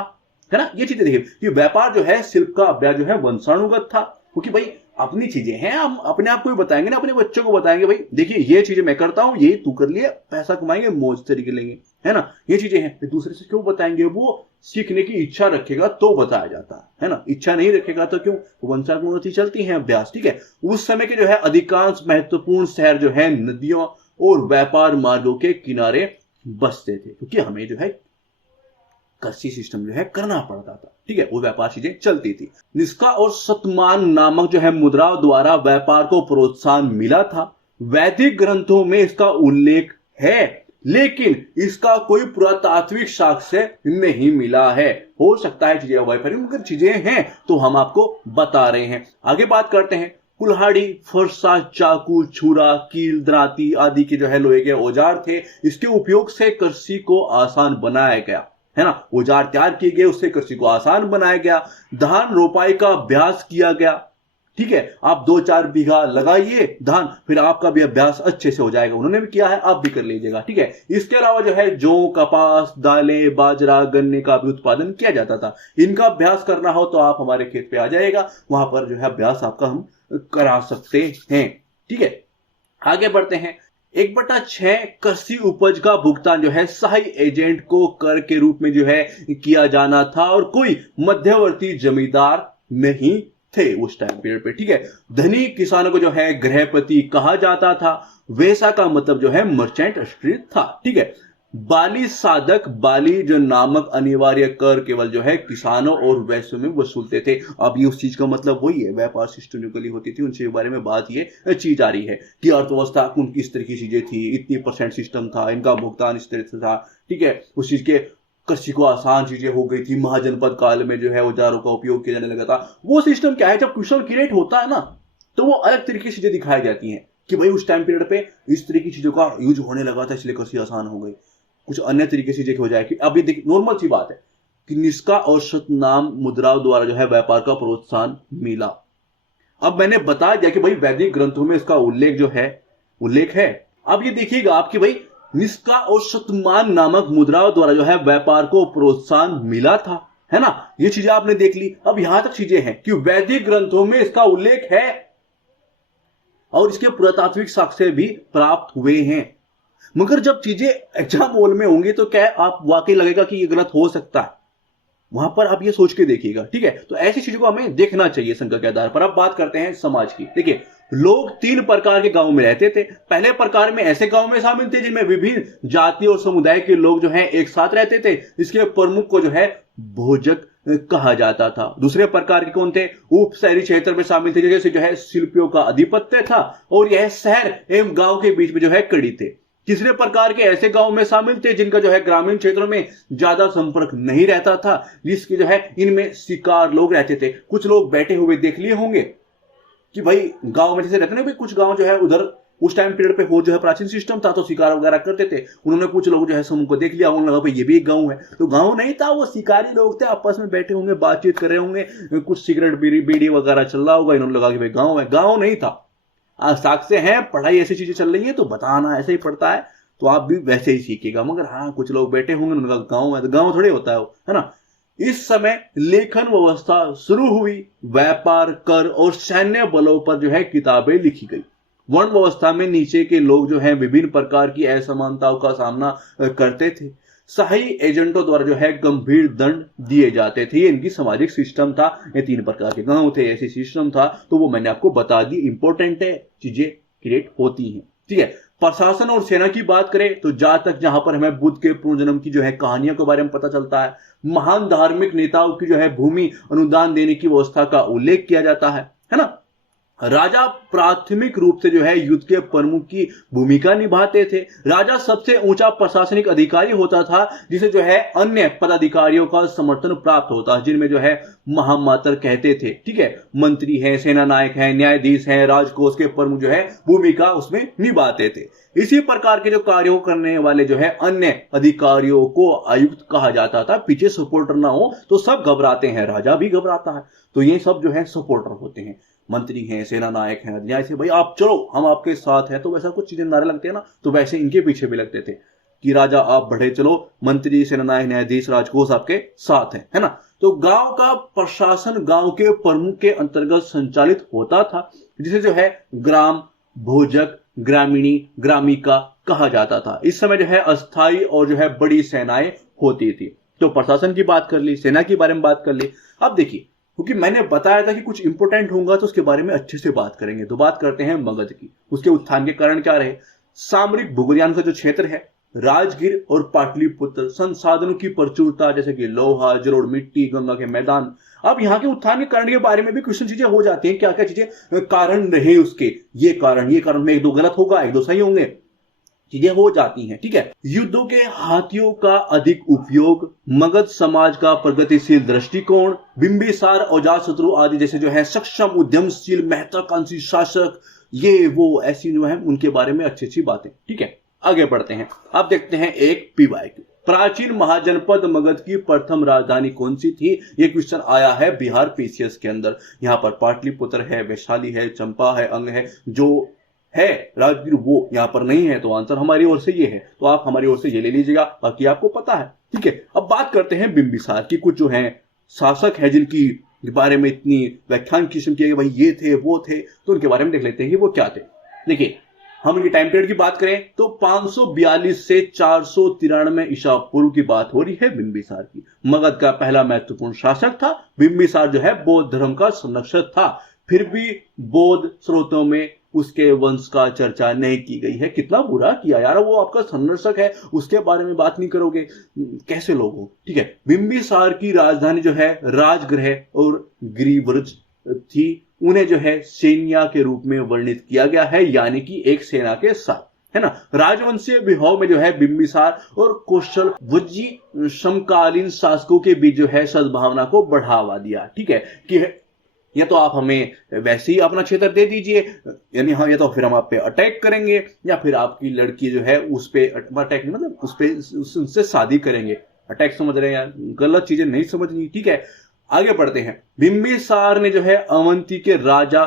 है ना। ये चीजें देखिए कि व्यापार जो है शिल्प का अभ्यास जो है वंशानुगत था, क्योंकि भाई अपनी चीजें हैं, हम अपने आप को भी बताएंगे ना, अपने बच्चों को बताएंगे भाई देखिए ये चीजें मैं करता हूं, ये तू कर लिए, पैसा कमाएंगे, मौज तरीके लेंगे, है ना। ये चीजें हैं, फिर दूसरे से क्यों बताएंगे, वो सीखने की इच्छा रखेगा तो बताया जाता है ना, इच्छा नहीं रखेगा तो क्यों, वंशानुगत चलती है अभ्यास, ठीक है। उस समय के जो है अधिकांश महत्वपूर्ण शहर जो है नदियों और व्यापार मार्गों के किनारे बसते थे, क्योंकि हमें जो है कृषि सिस्टम जो है करना पड़ता था, ठीक है, वो व्यापार चीजें चलती थी। निष्का और शतमान नामक जो है मुद्राओं द्वारा व्यापार को प्रोत्साहन मिला था। वैदिक ग्रंथों में इसका उल्लेख है, लेकिन इसका कोई पुरातात्विक साक्ष्य नहीं मिला है। हो सकता है चीजें अवैध मगर चीजें हैं तो हम आपको बता रहे हैं। आगे बात करते हैं। कुल्हाड़ी, फरसा, चाकू, छुरा, कील, दराती आदि के जो है लोहे के औजार थे। इसके उपयोग से कृषि को आसान बनाया गया, है ना। औजार तैयार किए गए, उससे कृषि को आसान बनाया गया। धान रोपाई का अभ्यास किया गया, ठीक है। आप 2-4 बीघा लगाइए धान, फिर आपका भी अभ्यास अच्छे से हो जाएगा। उन्होंने भी किया है, आप भी कर लीजिएगा, ठीक है। इसके अलावा जो है जौ, कपास, दालें, बाजरा, गन्ने का भी उत्पादन किया जाता था। इनका अभ्यास करना हो तो आप हमारे खेत पे आ जाएगा, वहां पर जो है अभ्यास आपका हम करा सकते हैं, ठीक है। आगे बढ़ते हैं। 1/6 कृषि उपज का भुगतान जो है सहायक एजेंट को कर के रूप में जो है किया जाना था, और कोई मध्यवर्ती जमींदार नहीं थे उस टाइम पीरियड पे, ठीक है। धनी किसानों को जो है गृहपति कहा जाता था। वैसा का मतलब जो है मर्चेंट स्ट्रीट था, ठीक है। बाली साधक, बाली जो नामक अनिवार्य कर केवल जो है किसानों और वैश्यों में वसूलते थे। अब ये उस चीज का मतलब वही है, व्यापार सिस्टम जो कली होती थी उनसे बारे में बात ये चीज आ रही है कि अर्थव्यवस्था उनकी इस तरह की चीजें थी, इतनी % सिस्टम था, इनका भुगतान इस तरह से था, ठीक है। उस चीज के कृषि को आसान चीजें हो गई थी, महाजनपद काल में जो है औजारों का उपयोग किया जाने लगा था। वो सिस्टम क्या है, जब क्वेश्चन क्रिएट होता है ना तो वो अलग तरीके से चीजें दिखाई जाती हैं कि भाई उस टाइम पीरियड पे इस तरह की चीजों का यूज होने लगा था इसलिए कृषि आसान हो गई, कुछ अन्य तरीके से चीजें हो जाए। कि अभी देख नॉर्मल सी बात है कि निष्का और सतनाम मुद्राओं द्वारा जो है व्यापार का प्रोत्साहन मिला। अब मैंने बता दिया कि भाई वैदिक ग्रंथों में इसका उल्लेख है। अब ये देखिएगा आपकी भाई निष्का और शतमान नामक मुद्राओं द्वारा जो है व्यापार को प्रोत्साहन मिला था, है ना। ये चीजें आपने देख ली। अब यहां तक चीजें हैं कि वैदिक ग्रंथों में इसका उल्लेख है और इसके पुरातात्विक साक्ष्य भी प्राप्त हुए हैं। मगर जब चीजें एग्जाम हॉल में होंगी तो क्या आप वाकई लगेगा कि ये गलत हो सकता है, वहां पर आप ये सोच के देखिएगा, ठीक है। तो ऐसी चीजों को हमें देखना चाहिए शंका के आधार पर। अब बात करते हैं समाज की। देखिए लोग 3 प्रकार के गांव में रहते थे। पहले प्रकार में ऐसे गांव में शामिल थे जिनमें विभिन्न जाति और समुदाय के लोग जो हैं एक साथ रहते थे। इसके प्रमुख को जो है भोजक कहा जाता था। दूसरे प्रकार के कौन थे, उप शहरी क्षेत्र में शामिल थे, जैसे जो है शिल्पियों का आधिपत्य था और यह शहर एवं गांव के बीच में जो है कड़ी थे। तीसरे प्रकार के ऐसे गांव में शामिल थे जिनका जो है ग्रामीण क्षेत्रों में ज्यादा संपर्क नहीं रहता था, जिसके जो है इनमें शिकार लोग रहते थे। कुछ लोग बैठे हुए देख लिए होंगे कि भाई गांव में जैसे रहते ना, भाई कुछ गांव जो है उधर उस टाइम पीरियड पे हो जो है प्राचीन सिस्टम था तो शिकार वगैरह करते थे। उन्होंने कुछ लोग जो है समूह को देख लिया, उन्होंने लगा भाई ये भी एक गांव है। तो गांव नहीं था, वो शिकारी लोग थे, आपस में बैठे होंगे, बातचीत कर रहे होंगे, कुछ सिगरेट बीड़ी वगैरह चल रहा होगा, इन्होंने लगा कि भाई गांव है। गांव नहीं था। साक्ष्य है, पढ़ाई ऐसी चीजें चल रही है तो बताना ऐसे ही पड़ता है तो आप भी वैसे ही सीखेगा। मगर हाँ कुछ लोग बैठे होंगे, उन्होंने कहा गांव है, तो गांव थोड़े होता है ना। इस समय लेखन व्यवस्था शुरू हुई। व्यापार, कर और सैन्य बलों पर जो है किताबें लिखी गई। वर्ण व्यवस्था में नीचे के लोग जो है विभिन्न प्रकार की असमानताओं का सामना करते थे। शाही एजेंटों द्वारा जो है गंभीर दंड दिए जाते थे। ये इनकी सामाजिक सिस्टम था। ये 3 प्रकार के गांव थे, ऐसी सिस्टम था। तो वो मैंने आपको बता दी, इंपॉर्टेंट है, चीजें क्रिएट होती हैं, ठीक है। प्रशासन और सेना की बात करें तो जहां पर हमें बुद्ध के पुनर्जन्म की जो है कहानियों के बारे में पता चलता है। महान धार्मिक नेताओं की जो है भूमि अनुदान देने की व्यवस्था का उल्लेख किया जाता है ना। राजा प्राथमिक रूप से जो है युद्ध के प्रमुख की भूमिका निभाते थे। राजा सबसे ऊंचा प्रशासनिक अधिकारी होता था जिसे जो है अन्य पदाधिकारियों का समर्थन प्राप्त होता, जिनमें जो है महामातर कहते थे, ठीक है। मंत्री हैं, सेना नायक हैं, न्यायाधीश हैं, राजकोष के प्रमुख जो है भूमिका उसमें निभाते थे। इसी प्रकार के जो कार्यों करने वाले जो है अन्य अधिकारियों को आयुक्त कहा जाता था। पीछे सपोर्टर ना हो तो सब घबराते हैं, राजा भी घबराता है, तो ये सब जो है सपोर्टर होते हैं। मंत्री हैं, सेना नायक हैं, न्याय से भाई आप चलो हम आपके साथ हैं, तो वैसा कुछ चीजें नारे लगते हैं ना, तो वैसे इनके पीछे भी लगते थे कि राजा आप बढ़े चलो, मंत्री, सेना नायक, न्यायाधीश, राजकोष आपके साथ है ना। तो गांव का प्रशासन गांव के प्रमुख के अंतर्गत संचालित होता था, जिसे जो है ग्राम भोजक, ग्रामीणी, ग्रामिका कहा जाता था। इस समय जो है अस्थायी और जो है बड़ी सेनाएं होती थी। तो प्रशासन की बात कर ली, सेना के बारे में बात कर ली। अब देखिए क्योंकि मैंने बताया था कि कुछ इंपोर्टेंट होगा तो उसके बारे में अच्छे से बात करेंगे। तो बात करते हैं मगध की। उसके उत्थान के कारण क्या रहे। सामरिक भूगोलयान का जो क्षेत्र है, राजगीर और पाटलिपुत्र, संसाधनों की प्रचुरता जैसे कि लोहा, जलोढ़ मिट्टी, गंगा के मैदान। अब यहाँ के उत्थान के कारण के बारे में भी क्वेश्चन चीजें हो जाती हैं, क्या क्या चीजें कारण रहे उसके, ये कारण में 1-2 गलत होगा, 1-2 सही होंगे, चीजें हो जाती हैं, ठीक है। युद्धों के हाथियों का अधिक उपयोग, मगध समाज का प्रगतिशील दृष्टिकोण, बिंबिसार और अजातशत्रु आदि जैसे जो है सक्षम, उद्यमशील, महत्वाकांक्षी शासक, ये वो ऐसी जो है उनके बारे में अच्छी अच्छी बातें, ठीक है। आगे बढ़ते हैं। अब देखते हैं एक PYQ। प्राचीन महाजनपद मगध की प्रथम राजधानी कौन सी थी। ये क्वेश्चन आया है बिहार PCS के अंदर। यहाँ पर पाटलिपुत्र है, वैशाली है, चंपा है, अंग है, जो है राजगीर वो यहाँ पर नहीं है। तो आंसर हमारी ओर से ये है, तो आप हमारी ओर से ये ले लीजिएगा, बाकी आपको पता है, ठीक है। अब बात करते हैं बिंबिसार की। कुछ जो है शासक है जिनकी बारे में इतनी व्याख्यान किस्म किया कि भाई ये थे वो थे, तो उनके बारे में देख लेते हैं कि वो क्या थे। देखिए हम इनकी टाइम पीरियड की बात करें तो 542 से 493 ईसा पूर्व की बात हो रही है बिंबिसार की। मगध का पहला महत्वपूर्ण शासक था। बिंबिसार जो है बौद्ध धर्म का संरक्षक था, फिर भी बौद्ध स्रोतों में उसके वंश का चर्चा नहीं की गई है। कितना बुरा किया यार, वो आपका संरक्षक है, उसके बारे में बात नहीं करोगे, कैसे लोग हो, ठीक है। बिंबिसार की राजधानी जो है राजगृह और गिरिव्रज थी। उन्हें जो है सैन्या के रूप में वर्णित किया गया है, यानी कि एक सेना के साथ, है ना। राजवंशीय विभव में जो है बिंबिसार और कौशल वज्जी समकालीन शासकों के बीच जो है सद्भावना को बढ़ावा दिया। ठीक है कि या तो आप हमें वैसे ही अपना क्षेत्र दे दीजिए, यानी हाँ, या तो फिर हम आप पे अटैक करेंगे, या फिर आपकी लड़की जो है उस पे अटैक मतलब उस पे उससे शादी करेंगे। अटैक समझ रहे हैं यार, गलत चीजें नहीं समझनी। ठीक है, आगे बढ़ते हैं। बिंबिसार ने जो है अवंती के राजा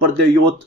प्रद्योत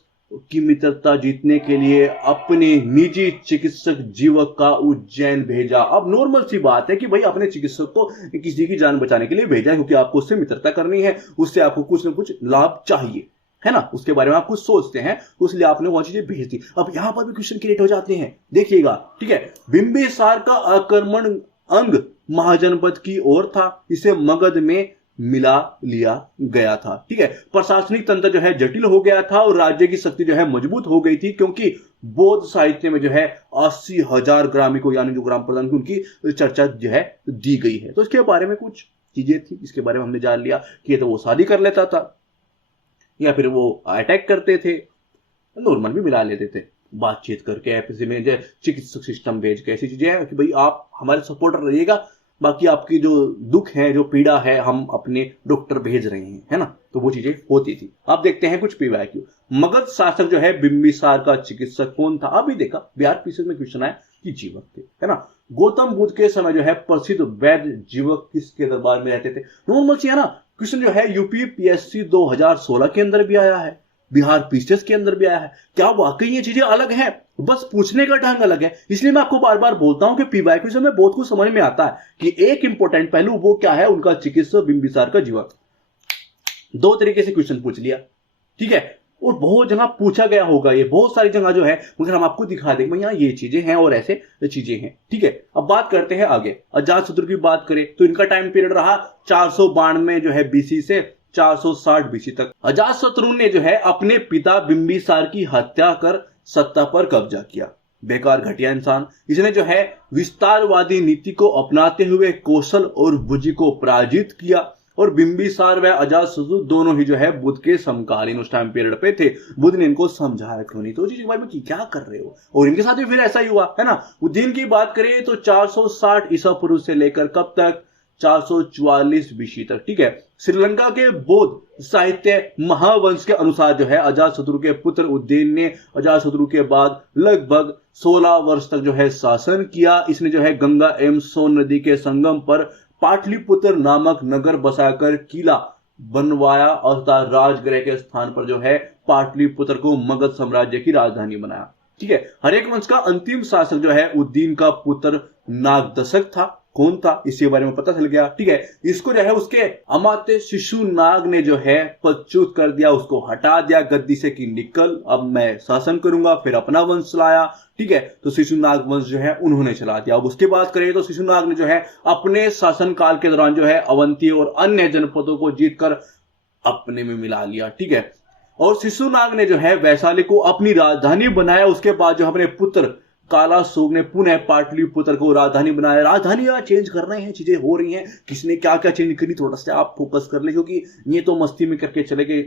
की मित्रता जीतने के लिए अपने निजी चिकित्सक जीवक का उज्जैन भेजा। अब नॉर्मल सी बात है कि भाई अपने चिकित्सक को किसी की जान बचाने के लिए भेजा, क्योंकि आपको उससे मित्रता करनी है, उससे आपको कुछ ना कुछ लाभ चाहिए, है ना, उसके बारे में आप कुछ सोचते हैं, तो इसलिए आपने वो चीजें भेज दी। अब यहां पर भी क्वेश्चन क्रिएट हो जाते हैं, देखिएगा। ठीक है, बिंबिसार का आक्रमण अंग महाजनपद की ओर था, इसे मगध में मिला लिया गया था। ठीक है, प्रशासनिक तंत्र जो है जटिल हो गया था और राज्य की शक्ति जो है मजबूत हो गई थी, क्योंकि बौद्ध साहित्य में जो है 80,000 ग्रामीणों यानी जो ग्राम प्रधान की उनकी चर्चा जो है दी गई है। तो इसके बारे में कुछ चीजें थी, इसके बारे में हमने जान लिया कि ये तो वो शादी कर लेता था या फिर वो अटैक करते थे, नॉर्मल भी मिला लेते थे बातचीत करके, ऐसे में जो चिकित्सक सिस्टम भेज के, ऐसी चीजें हैं कि भाई आप हमारे सपोर्टर रहिएगा, बाकी आपकी जो दुख है, जो पीड़ा है, हम अपने डॉक्टर भेज रहे हैं, है ना। तो वो चीजें होती थी। अब देखते हैं कुछ PYQ। मगध शासक जो है बिंबिसार का चिकित्सक कौन था? अभी देखा बिहार पीसीएस में क्वेश्चन आया कि जीवक थे, है ना। गौतम बुद्ध के समय जो है प्रसिद्ध वैद्य जीवक किसके दरबार में रहते थे? नॉर्मल सी है ना। क्वेश्चन जो है UPPSC 2016 के अंदर भी आया है, बिहार पीसीएस के अंदर भी आया है। क्या वाकई ये चीजें अलग हैं? बस पूछने का ढंग अलग है। इसलिए मैं आपको बार बार बोलता हूं कि PYQ से में बहुत कुछ समझ में आता है कि एक इंपॉर्टेंट पहलू वो क्या है, उनका चिकित्सक बिंबिसार का जीवक। दो तरीके से क्वेश्चन पूछ लिया, ठीक है, और बहुत जगह पूछा गया होगा, ये बहुत सारी जगह जो है, मगर हम आपको दिखा देंगे यहाँ ये चीजें हैं और ऐसे चीजें हैं। ठीक है, अब बात करते हैं आगे। अजातशत्रु की बात करें तो इनका टाइम पीरियड रहा 492 जो है BC से 460 BC तक। अजातशत्रु ने जो है अपने पिता बिंबिसार की हत्या कर सत्ता पर कब्जा किया। बेकार घटिया इंसान। इसने जो है विस्तारवादी नीति को अपनाते हुए कौशल और भुजी को पराजित किया, और बिंबिसार व अजातशत्रु दोनों ही जो है बुद्ध के समकालीन उस टाइम पीरियड पे थे। बुद्ध ने इनको समझाया क्यों नहीं, तो चीज के बारे में क्या कर रहे हो, और इनके साथ भी फिर ऐसा ही हुआ, है ना। उद्दीन की बात करें तो 460 ईसा पूर्व से लेकर कब तक? 444 BC तक। ठीक है, श्रीलंका के बौद्ध साहित्य महावंश के अनुसार जो है अजातशत्रु के पुत्र उद्दीन ने अजातशत्रु के बाद लगभग 16 वर्ष तक जो है शासन किया। इसने जो है गंगा एवं सोन नदी के संगम पर पाटलिपुत्र नामक नगर बसाकर किला बनवाया, अर्थात राजगृह के स्थान पर जो है पाटलिपुत्र को मगध साम्राज्य की राजधानी बनाया। ठीक है, हरेक वंश का अंतिम शासक जो है उद्दीन का पुत्र नागदशक था। कौन था इसके बारे में पता चल गया। ठीक है, इसको जो है उसके अमात्य शिशुनाग ने जो है पदच्युत कर दिया, उसको हटा दिया गद्दी से कि निकल, अब मैं शासन करूंगा। फिर अपना वंश लाया। ठीक है, तो शिशुनाग वंश जो है उन्होंने चला दिया। अब उसके बात करें तो शिशुनाग ने जो है अपने शासनकाल के दौरान जो है अवंती और अन्य जनपदों को जीतकर अपने में मिला लिया। ठीक है, और शिशुनाग ने जो है वैशाली को अपनी राजधानी बनाया। उसके बाद जो अपने पुत्र कालाशोक ने पुनः पाटलिपुत्र को राजधानी बनाया। राजधानी चेंज कर रहे हैं, चीजें हो रही हैं, किसने क्या क्या चेंज करी, थोड़ा सा आप फोकस कर ले, क्योंकि ये तो मस्ती में करके चले गए,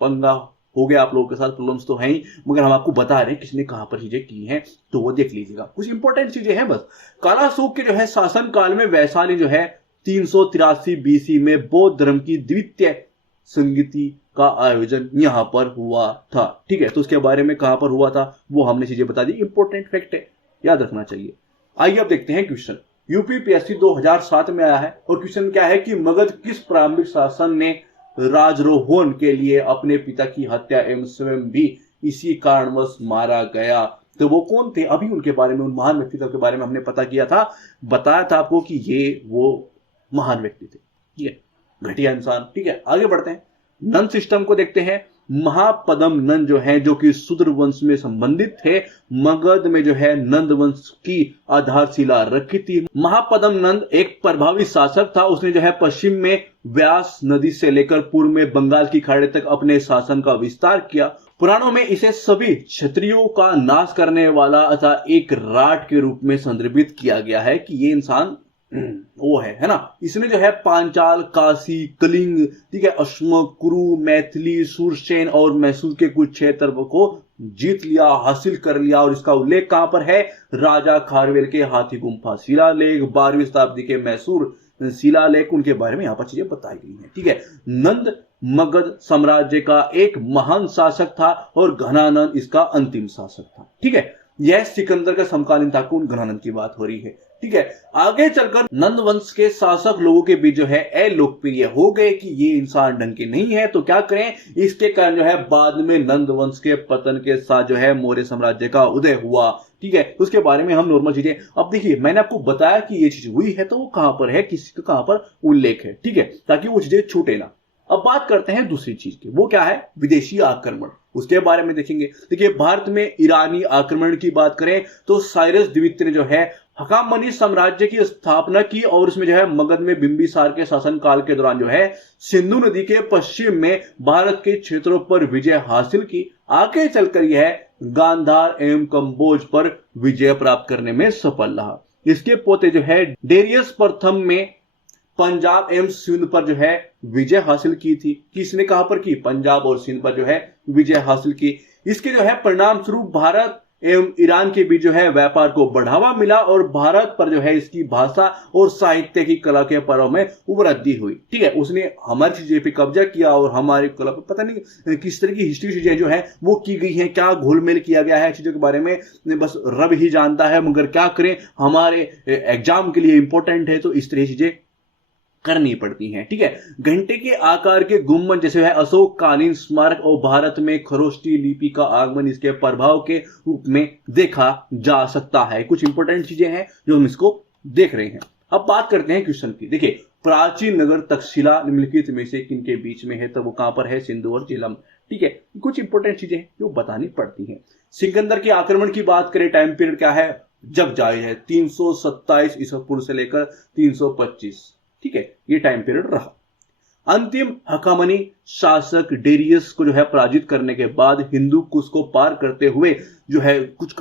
पंगा हो गया आप लोगों के साथ, प्रॉब्लम्स तो है ही, मगर हम आपको बता रहे हैं किसने कहां पर चीजें की हैं, तो वो देख लीजिएगा। कुछ इंपॉर्टेंट चीजें हैं बस। कालाशोक के जो है शासन काल में वैशाली जो है 383 BC में बौद्ध धर्म की द्वितीय संगीति का आयोजन यहां पर हुआ था। ठीक है, तो उसके बारे में कहां पर हुआ था वो हमने चीजें बता दी, इंपॉर्टेंट फैक्ट है, याद रखना चाहिए। आइए अब देखते हैं क्वेश्चन। UPPSC 2007 में आया है, और क्वेश्चन क्या है कि मगध किस प्रारंभिक शासन ने राजरोहण के लिए अपने पिता की हत्या एवं स्वयं भी इसी कारणवश मारा गया? तो वो कौन थे? अभी उनके बारे में, उन महान व्यक्तित्व के बारे में हमने पता किया था, बताया था आपको कि ये वो महान व्यक्ति थे। ठीक है, घटिया इंसान। ठीक है, आगे बढ़ते हैं। नंद सिस्टम को देखते हैं। महापदम नंद जो है, जो कि शूद्र वंश में संबंधित थे, मगध में जो है नंद वंश की आधारशिला रखी थी। महापदम नंद एक प्रभावी शासक था। उसने जो है पश्चिम में व्यास नदी से लेकर पूर्व में बंगाल की खाड़ी तक अपने शासन का विस्तार किया। पुराणों में इसे सभी क्षत्रियों का नाश करने वाला अथवा एक राट के रूप में संदर्भित किया गया है कि ये इंसान वो है ना। इसने जो है पांचाल, काशी, कलिंग, ठीक है, अश्म, कुरु, मैथिली, सुरसेन और मैसूर के कुछ क्षेत्र को जीत लिया, हासिल कर लिया। और इसका उल्लेख कहां पर है? राजा खारवेल के हाथी गुम्फा शिलालेख, 12वीं शताब्दी के मैसूर शिलालेख, उनके बारे में यहां पर चीजें बताई गई हैं। ठीक है, नंद मगध साम्राज्य का एक महान शासक था और घनानंद इसका अंतिम शासक था। ठीक है, यह सिकंदर का समकालीन था। कौन? घनानंद की बात हो रही है। ठीक है, आगे चलकर नंद वंश के शासक लोगों के बीच जो है अलोकप्रिय हो गए कि ये इंसान ढंग के नहीं है, तो क्या करें? इसके कारण जो है बाद में नंद वंश के पतन के साथ जो है मौर्य साम्राज्य का उदय हुआ। ठीक है, उसके बारे में हम नॉर्मल चीजें, अब देखिए मैंने आपको बताया कि ये चीज हुई है, तो वो कहां पर है, किसी का कहां पर उल्लेख है। ठीक है, ताकि वो चीजें छूटे ना। अब बात करते हैं दूसरी चीज की, वो क्या है? विदेशी आक्रमण, उसके बारे में देखेंगे। देखिए, भारत में ईरानी आक्रमण की बात करें तो साइरस द्वितीय ने जो है हकामनी साम्राज्य की स्थापना की और उसमें जो है मगध में बिंबिसार के शासनकाल के दौरान जो है सिंधु नदी के पश्चिम में भारत के क्षेत्रों पर विजय हासिल की। आगे चलकर यह गांधार एवं कंबोज पर विजय प्राप्त करने में सफल रहा। इसके पोते जो है डेरियस प्रथम में पंजाब एवं सिंध पर जो है विजय हासिल की थी। किसने कहां पर की? पंजाब और सिंध पर जो है विजय हासिल की। इसके जो है परिणाम स्वरूप भारत एवं ईरान के बीच जो है व्यापार को बढ़ावा मिला और भारत पर जो है इसकी भाषा और साहित्य की कला के पर्व में वृद्धि हुई। ठीक है, उसने हमारी चीजें पे कब्जा किया और हमारी कला पे पता नहीं किस तरह की हिस्ट्री चीजें जो है वो की गई हैं, क्या घोलमेल किया गया है चीजों के बारे में बस रब ही जानता है। मगर क्या करें, हमारे एग्जाम के लिए इंपॉर्टेंट है तो इस तरह की चीजें करनी पड़ती हैं। ठीक है, घंटे के आकार के गुम्बद जैसे है अशोक कालीन स्मारक और भारत में खरोष्टी लिपि का आगमन इसके प्रभाव के रूप में देखा जा सकता है। कुछ इंपॉर्टेंट चीजें हैं जो हम इसको देख रहे हैं। अब बात करते हैं क्वेश्चन की। देखिए, प्राचीन नगर तक्षशिला निम्नलिखित में से किनके बीच में है? तो वो कहां पर है? सिंधु और झेलम। ठीक है, कुछ इंपॉर्टेंट चीजें हैं जो बतानी पड़ती हैं। सिकंदर के आक्रमण की बात करें, टाइम पीरियड क्या है? जब जारी है 327 ईसा पूर्व से लेकर 325। ठीक है, ये टाइम पीरियड रहा। अंतिम हकामनी शासक डेरियस को जो है पराजित करने के बाद हिंदू कुश को पार करते हुए जो है कुछ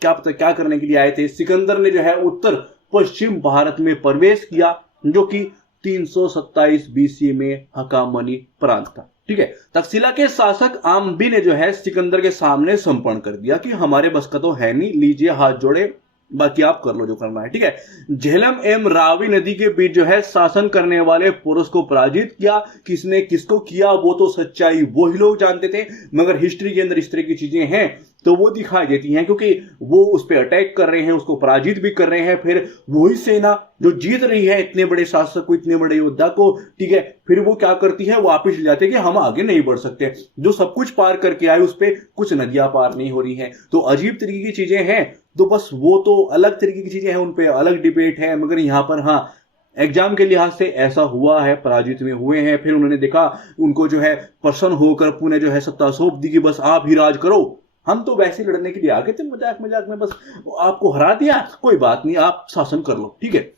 क्या करने के लिए आए थे? सिकंदर ने जो है उत्तर पश्चिम भारत में प्रवेश किया, जो कि 327 बीसी में हकामनी प्रांत था। ठीक है, तक्षशिला के शासक आम्बी ने जो है सिकंदर के सामने समर्पण कर दिया कि हमारे बस का तो है नहीं, लीजिए हाथ जोड़े, बाकी आप कर लो जो करना है। ठीक है, झेलम एवं रावी नदी के बीच जो है शासन करने वाले पुरुष को पराजित किया। किसने किसको किया वो तो सच्चाई वो ही लोग जानते थे, मगर हिस्ट्री के अंदर इस तरह की चीजें हैं तो वो दिखाई देती हैं, क्योंकि वो उस पर अटैक कर रहे हैं, उसको पराजित भी कर रहे हैं। फिर वही सेना जो जीत रही है इतने बड़े शासक को, इतने बड़े योद्धा को, ठीक है, फिर वो क्या करती है? वापिस ले जाते हैं कि हम आगे नहीं बढ़ सकते। जो सब कुछ पार करके आए उस पर कुछ नदियां पार नहीं हो रही हैं। तो अजीब तरीके की चीजें हैं, तो बस वो तो अलग तरीके की चीजें हैं, उन पे अलग डिबेट है। मगर यहां पर हाँ, एग्जाम के लिहाज से ऐसा हुआ है, पराजित में हुए हैं। फिर उन्होंने देखा, उनको जो है प्रसन्न होकर पुणे जो है सत्ता सौंप दी कि बस आप ही राज करो, हम तो वैसे लड़ने के लिए आ गए थे, मजाक मजाक में बस आपको हरा दिया, कोई बात नहीं, आप शासन कर लो। ठीक है,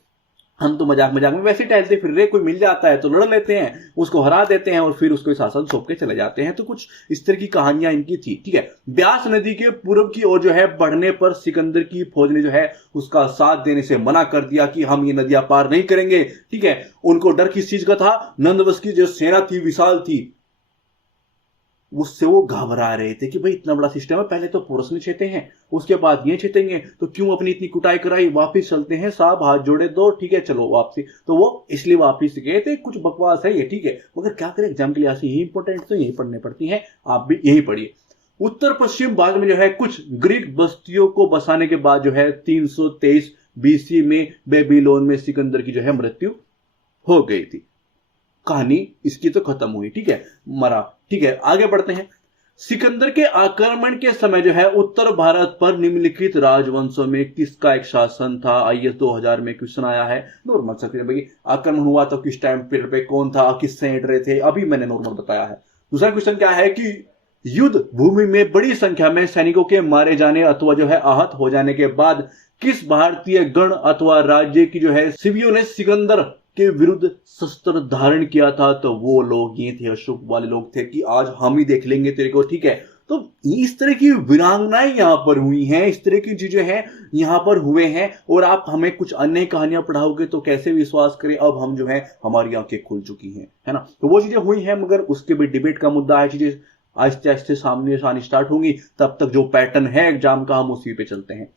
हम तो मजाक मजाक में वैसे टहलते फिर रहे, कोई मिल जाता है तो लड़ लेते हैं, उसको हरा देते हैं और फिर उसको शासन सौंप के चले जाते हैं। तो कुछ इस तरह की कहानियां इनकी थी। ठीक है, ब्यास नदी के पूर्व की ओर जो है बढ़ने पर सिकंदर की फौज ने जो है उसका साथ देने से मना कर दिया कि हम ये नदियां पार नहीं करेंगे। ठीक है, उनको डर किस चीज का था? नंदवंश की जो सेना थी विशाल थी, उससे वो घबरा रहे थे कि भाई इतना बड़ा सिस्टम है, पहले तो पुरुष ने छेते हैं, उसके बाद ये छेतेंगे, तो क्यों अपनी इतनी कुटाई कराई, वापिस चलते हैं साहब, हाथ जोड़े दो, ठीक है चलो वापसी। तो वो इसलिए वापिस गए थे। कुछ बकवास है ये, ठीक है, मगर क्या करें, एग्जाम के लिए यही इंपॉर्टेंट तो यही पढ़ने पड़ती है, आप भी यही पढ़िए। उत्तर पश्चिम भाग में जो है कुछ ग्रीक बस्तियों को बसाने के बाद जो है 323 बीसी में बेबीलोन में सिकंदर की जो है मृत्यु हो गई थी। कहानी इसकी तो खत्म हुई। ठीक है, मरा। ठीक है, आगे बढ़ते हैं। सिकंदर के आक्रमण के समय जो है उत्तर भारत पर निम्नलिखित राजवंशों में किसका एक शासन था? आईएएस 2000 में क्वेश्चन आया है। नॉर्मल सकते भाई, आक्रमण हुआ तो किस टाइम पीरियड पे कौन था, किससे हिट रहे थे, अभी मैंने नॉर्मल बताया है। दूसरा क्वेश्चन क्या है कि युद्ध भूमि में बड़ी संख्या में सैनिकों के मारे जाने अथवा जो है आहत हो जाने के बाद किस भारतीय गण अथवा राज्य की जो है सिवियों ने सिकंदर के विरुद्ध शस्त्र धारण किया था? तो वो लोग ये थे, अशोक वाले लोग थे कि आज हम ही देख लेंगे तेरे को। ठीक है, तो इस तरह की वीरांगनाएं यहाँ पर हुई हैं, इस तरह की चीजें हैं यहाँ पर हुए हैं। और आप हमें कुछ अन्य कहानियां पढ़ाओगे तो कैसे विश्वास करें? अब हम जो है हमारी आंखें खुल चुकी हैं, है ना। तो वो चीजें हुई हैं, मगर उसके भी डिबेट का मुद्दा है, चीजें आहिस्ते आहिस्ते सामने से आनी स्टार्ट होंगी, तब तक जो पैटर्न है एग्जाम का हम उसी पे चलते हैं।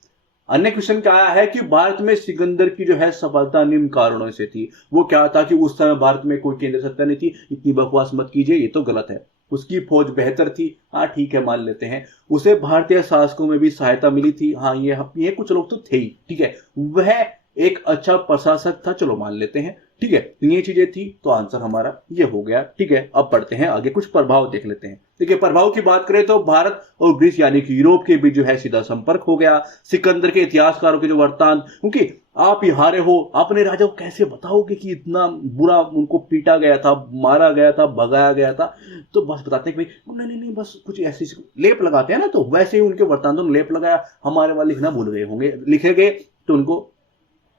अन्य क्वेश्चन क्या आया है कि भारत में सिकंदर की जो है सफलता निम्न कारणों से थी। वो क्या था कि उस समय भारत में कोई केंद्र सत्ता नहीं थी, इतनी बकवास मत कीजिए, ये तो गलत है। उसकी फौज बेहतर थी, हाँ ठीक है मान लेते हैं। उसे भारतीय शासकों में भी सहायता मिली थी, हाँ ये कुछ लोग तो थे ही, ठीक है। वह एक अच्छा प्रशासक था, चलो मान लेते हैं, ठीक है। ये चीजें थी, तो आंसर हमारा ये हो गया, ठीक है। अब बढ़ते हैं आगे, कुछ प्रभाव देख लेते हैं। देखिए प्रभाव की बात करें तो भारत और ग्रीस यानी कि यूरोप के बीच जो है सीधा संपर्क हो गया। सिकंदर के इतिहासकारों के जो वर्तान, क्योंकि आप ही हारे हो, अपने राजा को कैसे बताओगे कि इतना बुरा उनको पीटा गया था, मारा गया था, भगाया गया था, तो बस बताते हैं कि भाई नहीं बस कुछ ऐसी लेप लगाते हैं ना, तो वैसे ही उनके वर्तान तो लेप लगाया, हमारे वाले लिखना भूल गए होंगे, लिखे गए तो उनको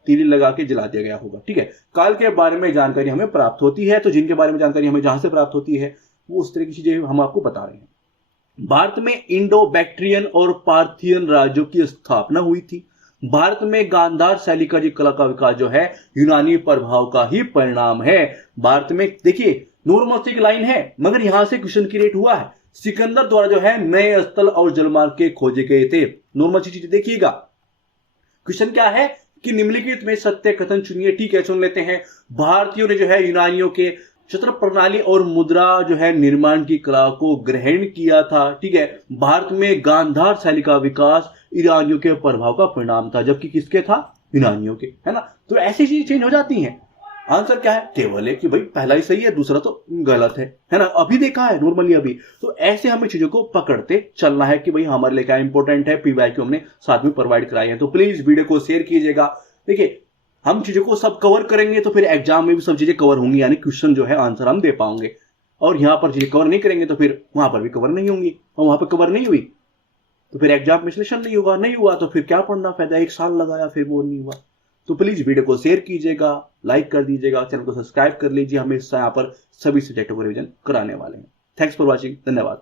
तीली लगा के जला दिया गया होगा, ठीक है। काल के बारे में जानकारी हमें प्राप्त होती है, तो जिनके बारे में जानकारी हमें जहां से प्राप्त होती है वो उस तरह की चीजें हम आपको बता रहे हैं। भारत में इंडो बैक्ट्रियन और पार्थियन राज्यों की स्थापना हुई थी। भारत में गांधार शैली का जो कला का विकास जो है यूनानी प्रभाव का ही परिणाम है। भारत में देखिए नॉर्मल सी लाइन है, मगर यहां से क्वेश्चन क्रिएट हुआ है। सिकंदर द्वारा जो है नए स्थल और जलमार्ग के खोजे गए थे। नॉर्मल सी चीज देखिएगा, क्वेश्चन क्या है कि निम्नलिखित में सत्य कथन चुनिए, ठीक है सुन लेते हैं। भारतीयों ने जो है यूनानियों के छत्र प्रणाली और मुद्रा जो है निर्माण की कला को ग्रहण किया था, ठीक है। भारत में गांधार शैली का विकास ईरानियों के प्रभाव का परिणाम था, जबकि किसके था? यूनानियों के, है ना। तो ऐसी चीजें चेंज हो जाती हैं। आंसर क्या है? केवल है कि भाई पहला ही सही है, दूसरा तो गलत है ना। अभी देखा है नॉर्मली अभी, तो ऐसे हमें चीजों को पकड़ते चलना है कि भाई हमारे लिए क्या इंपॉर्टेंट है, पीवाईक्यू हमने साथ में प्रोवाइड कराई है। तो प्लीज वीडियो को शेयर कीजिएगा। देखिए हम चीजों को सब कवर करेंगे तो फिर एग्जाम में भी सब चीजें कवर होंगी, यानी क्वेश्चन जो है आंसर हम दे पाएंगे। और यहां पर चीजें कवर नहीं करेंगे तो फिर वहां पर भी कवर नहीं होंगी, और वहां पर कवर नहीं हुई तो फिर एग्जाम में सिलेक्शन नहीं हुआ तो फिर क्या पढ़ना फायदा, एक साल लगाया फिर वो नहीं हुआ। तो प्लीज वीडियो को शेयर कीजिएगा, लाइक कर दीजिएगा, चैनल को सब्सक्राइब कर लीजिए। हमेशा यहाँ पर सभी सब्जेक्टों को रिवीजन कराने वाले हैं। थैंक्स फॉर वॉचिंग, धन्यवाद।